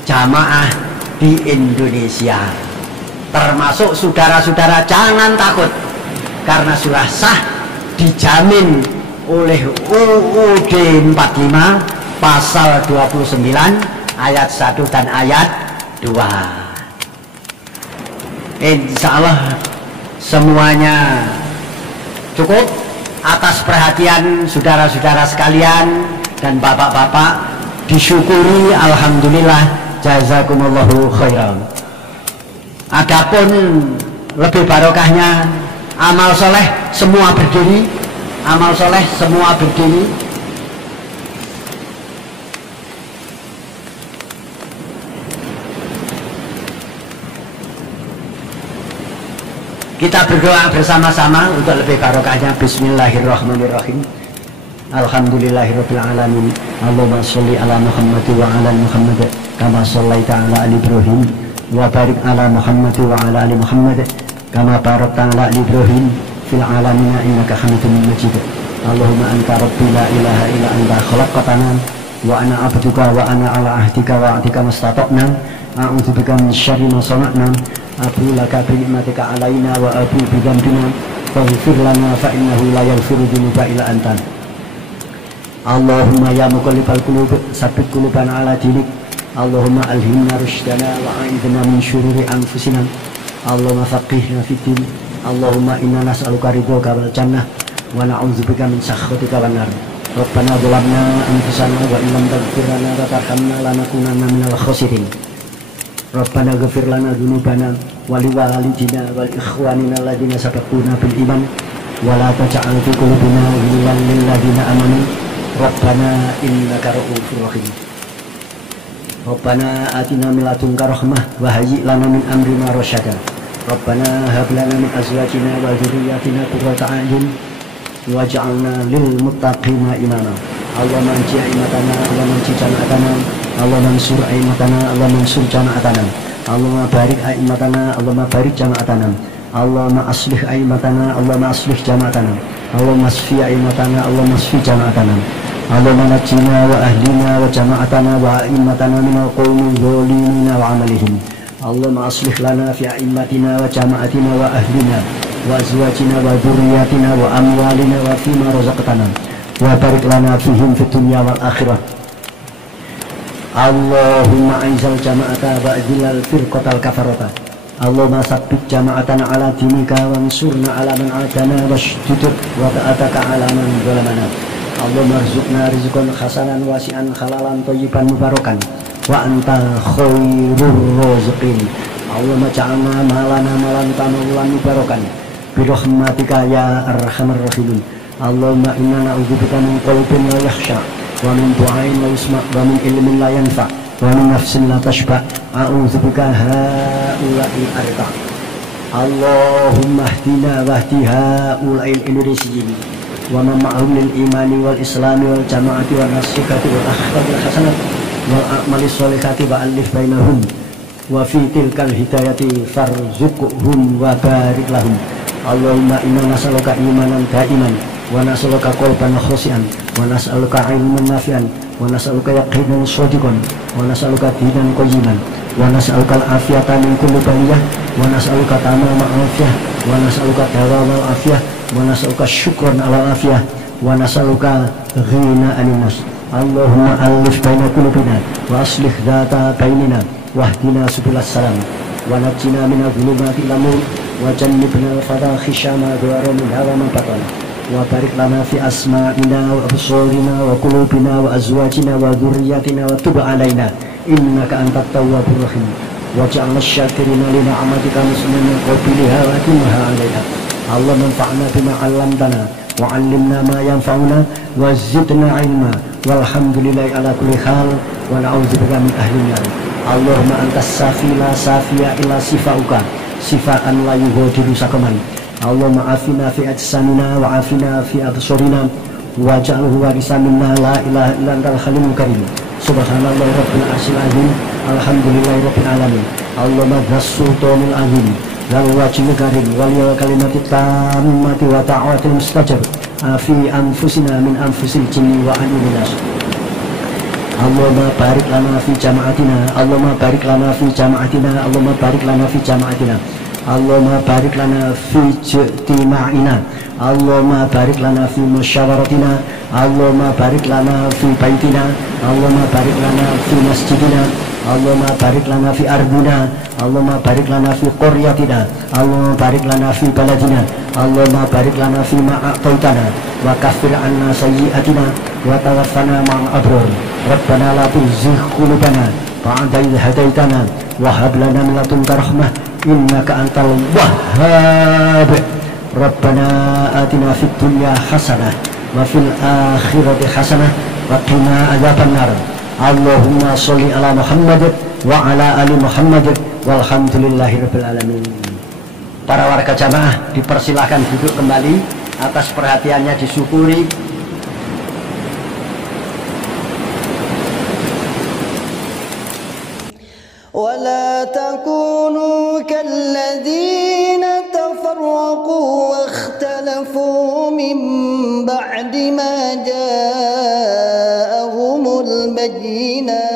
jamaah di Indonesia. Termasuk saudara-saudara jangan takut, karena sudah sah, dijamin oleh UUD 45 pasal 29 ayat 1 dan ayat 2. Insya Allah semuanya cukup. Atas perhatian saudara-saudara sekalian dan bapak-bapak, disyukuri, alhamdulillah, jazakumullahu khairan. Adapun lebih barokahnya amal soleh, semua berdiri. Amal soleh semua berdiri. Kita berdoa bersama-sama untuk lebih barokahnya. Bismillahirrahmanirrahim. Alhamdulillahirabbil alamin. Allahumma sholli ala Muhammad wa ala Muhammad kama shallaita ala ali Ibrahim wa barik ala Muhammad wa ala ali Muhammad kama barakta ala ali Ibrahim fil alamin innaka Hamidum Majid. Allahumma anta rabbi la ilaha illa anta khalaqtana wa ana abduka wa ana ala ahdika wa ahdika mastata'na a'udzubika min syarri ma sana'na abu laka bi ni'matika alaina wa abu bi dzambina faghfir lana fa innahu la yaghfiru dzunuba illa anta. Allahumma ya muqallibal qulub tsabbit qulubana ala dinik. Allahumma alhimna rusydana wa a'idna min syururi anfusina. Allahumma faqihna fid din Allahumma inna nas'aluka ridhoka wal jannah wa na'udzubika min sakhatika wan nar. Rabbana zalamna anfusana wa illam taghfir lana wa tarhamna lanakunanna minal khasirin. Rabbana ghfir lana dzunubana wa liwalidina wal ikhwanina alladziina sabaquna bil iman wa la taj'al fi qulubina ghillan lil ladzina amanu. Rabbana innaka ra'ufur rahim. Rabbana atina min ladunka rahmah wa hayyi' lana min amrina rasyada. Rabbana hab lana min azwajina wa dzurriyyatina qurrata a'yun waj'alna lil muttaqina imama. Allahumma anji aimatana, Allahumma anji jama'atana, Allahumma mansur aimatana, Allahumma mansur jama'atana, Allahumma barik aimatana, Allahumma barik jama'atana, Allahumma aslih aimatana, Allahumma aslih jama'atana, Allahumma asfi aimatana, Allahumma asfi jama'atana, Allahumma najjina wa ahlina wa jama'atana wa aimatana minal qawmi zalimina wa amalihim. Allahumma aslih lana fi a'immatina wa jama'atina wa ahlina wa azwajina wa dzurriyyatina wa amwalina wa fima razaqtana wa barik lana fihim fid dunya wal akhirah. Allahumma aizal jama'ata wa adilal firqatal kafarata. Allahumma sabbit jama'atana ala dinika wa ansurna ala man adana washdud wa ta'ataka ala man zalamana. Allahumma rizqna rizqan hasanan wasi'an halalan thayyiban mubarakan wa anta khairur raziqin. Allahumma ja'alna malana malan tamalan mubarakan bi rahmatika ya arhamar rahimin. Allahumma inna na'udzubika min qalbin la yakhsha wa min du'ain la yusma' wa min ilmin la yanfa' wa min nafsin la tashba'. A'udzubika ha'ula'il arqa. Allahumma hdina wa hdi ha'ula'il inrisiyyin wa man ma'hum lil imani wal islami wal jama'ati wal nasihati wal akhlaqil hasanat wal a'malis sholihati wa alif bainahum wa fi tilkal hidayati farzuqhum wa barik lahum. Allahumma inna nas'aluka imanan daiman wa nas'aluka qalban khashi'an wa nas'aluka ilman nafi'an wa nas'aluka yaqinan shadiqan wa nas'aluka dinan qayyiman wa nas'aluka al-afiyata min kulli baliyah wa nas'aluka tamama afiyah wa nas'aluka dawamal afiyah wa nas'aluka syukran ala afiyah wa nas'aluka ghina anin nas. Allahumma alif baina qulubina wa aslih dhata bainina wahdina subilas salam wa najjina minadh dhulumati ila nur wa jannibna al-fadhahisha ma dhara minha wa ma batana wa barik lana fi asma'ina wa absarina wa qulubina wa azwajina wa dhurriyyatina wa tub alaina innaka antat tawwabur rahim waj'alna syakirina li ni'matika muslimin qabiliha wa atimha 'alaiha. Allahumma anfa'na bima 'allamtana wa 'allimna ma yanfa'una wa zidna 'ilma walhamdulillahi ala kulli hal wa na'udzubika min ahli nar. Allahumma antas safi la safiya illa sifauka sifaan la yughadiru saqaman. Allahumma afina fi ajsamina wa afina fi absarina waj'alhu warisa minna la ilaha illa antal halimul karim. Subhanallahi rabbil arsyil azim. Alhamdulillahi rabbil alamin. Allahumma dhas-sultanil azim wal wajhil karim wal kalimatit tammati wa ta'atil mustajab fi anfusina min anfusil jinni wa anil nas. Allahumma barik lana fi jama'atina, Allahumma barik lana fi jama'atina, Allahumma barik lana fi jama'atina, Allahumma barik lana fi ijtima'ina, Allahumma barik lana fi musyawaratina, Allahumma barik lana fi baitina, Allahumma barik lana fi masjidina, Allahumma barik lana fi ardina, Allahumma barik lana fi qaryatina, Allahumma barik lana fi baladina, Allahumma barik lana fi ma a'taitana wa kaffir anna sayyi'atina wa tawaffana ma'al abrar. Rabbana la tuzigh qulubana ba'da idh hadaitana wa hab lana min ladunka rahmah innaka antal wahhab. Rabbana atina fid dunya hasanah wa fil akhirati hasanah wa qina adzabannar. Allahumma sholli ala Muhammad wa ala ali Muhammad walhamdulillahirabbil alamin. Para warga jamaah dipersilahkan duduk kembali. Atas perhatiannya disyukuri. ولا تكونوا كالذين تفرقوا واختلفوا من بعد ما جاءهم البينات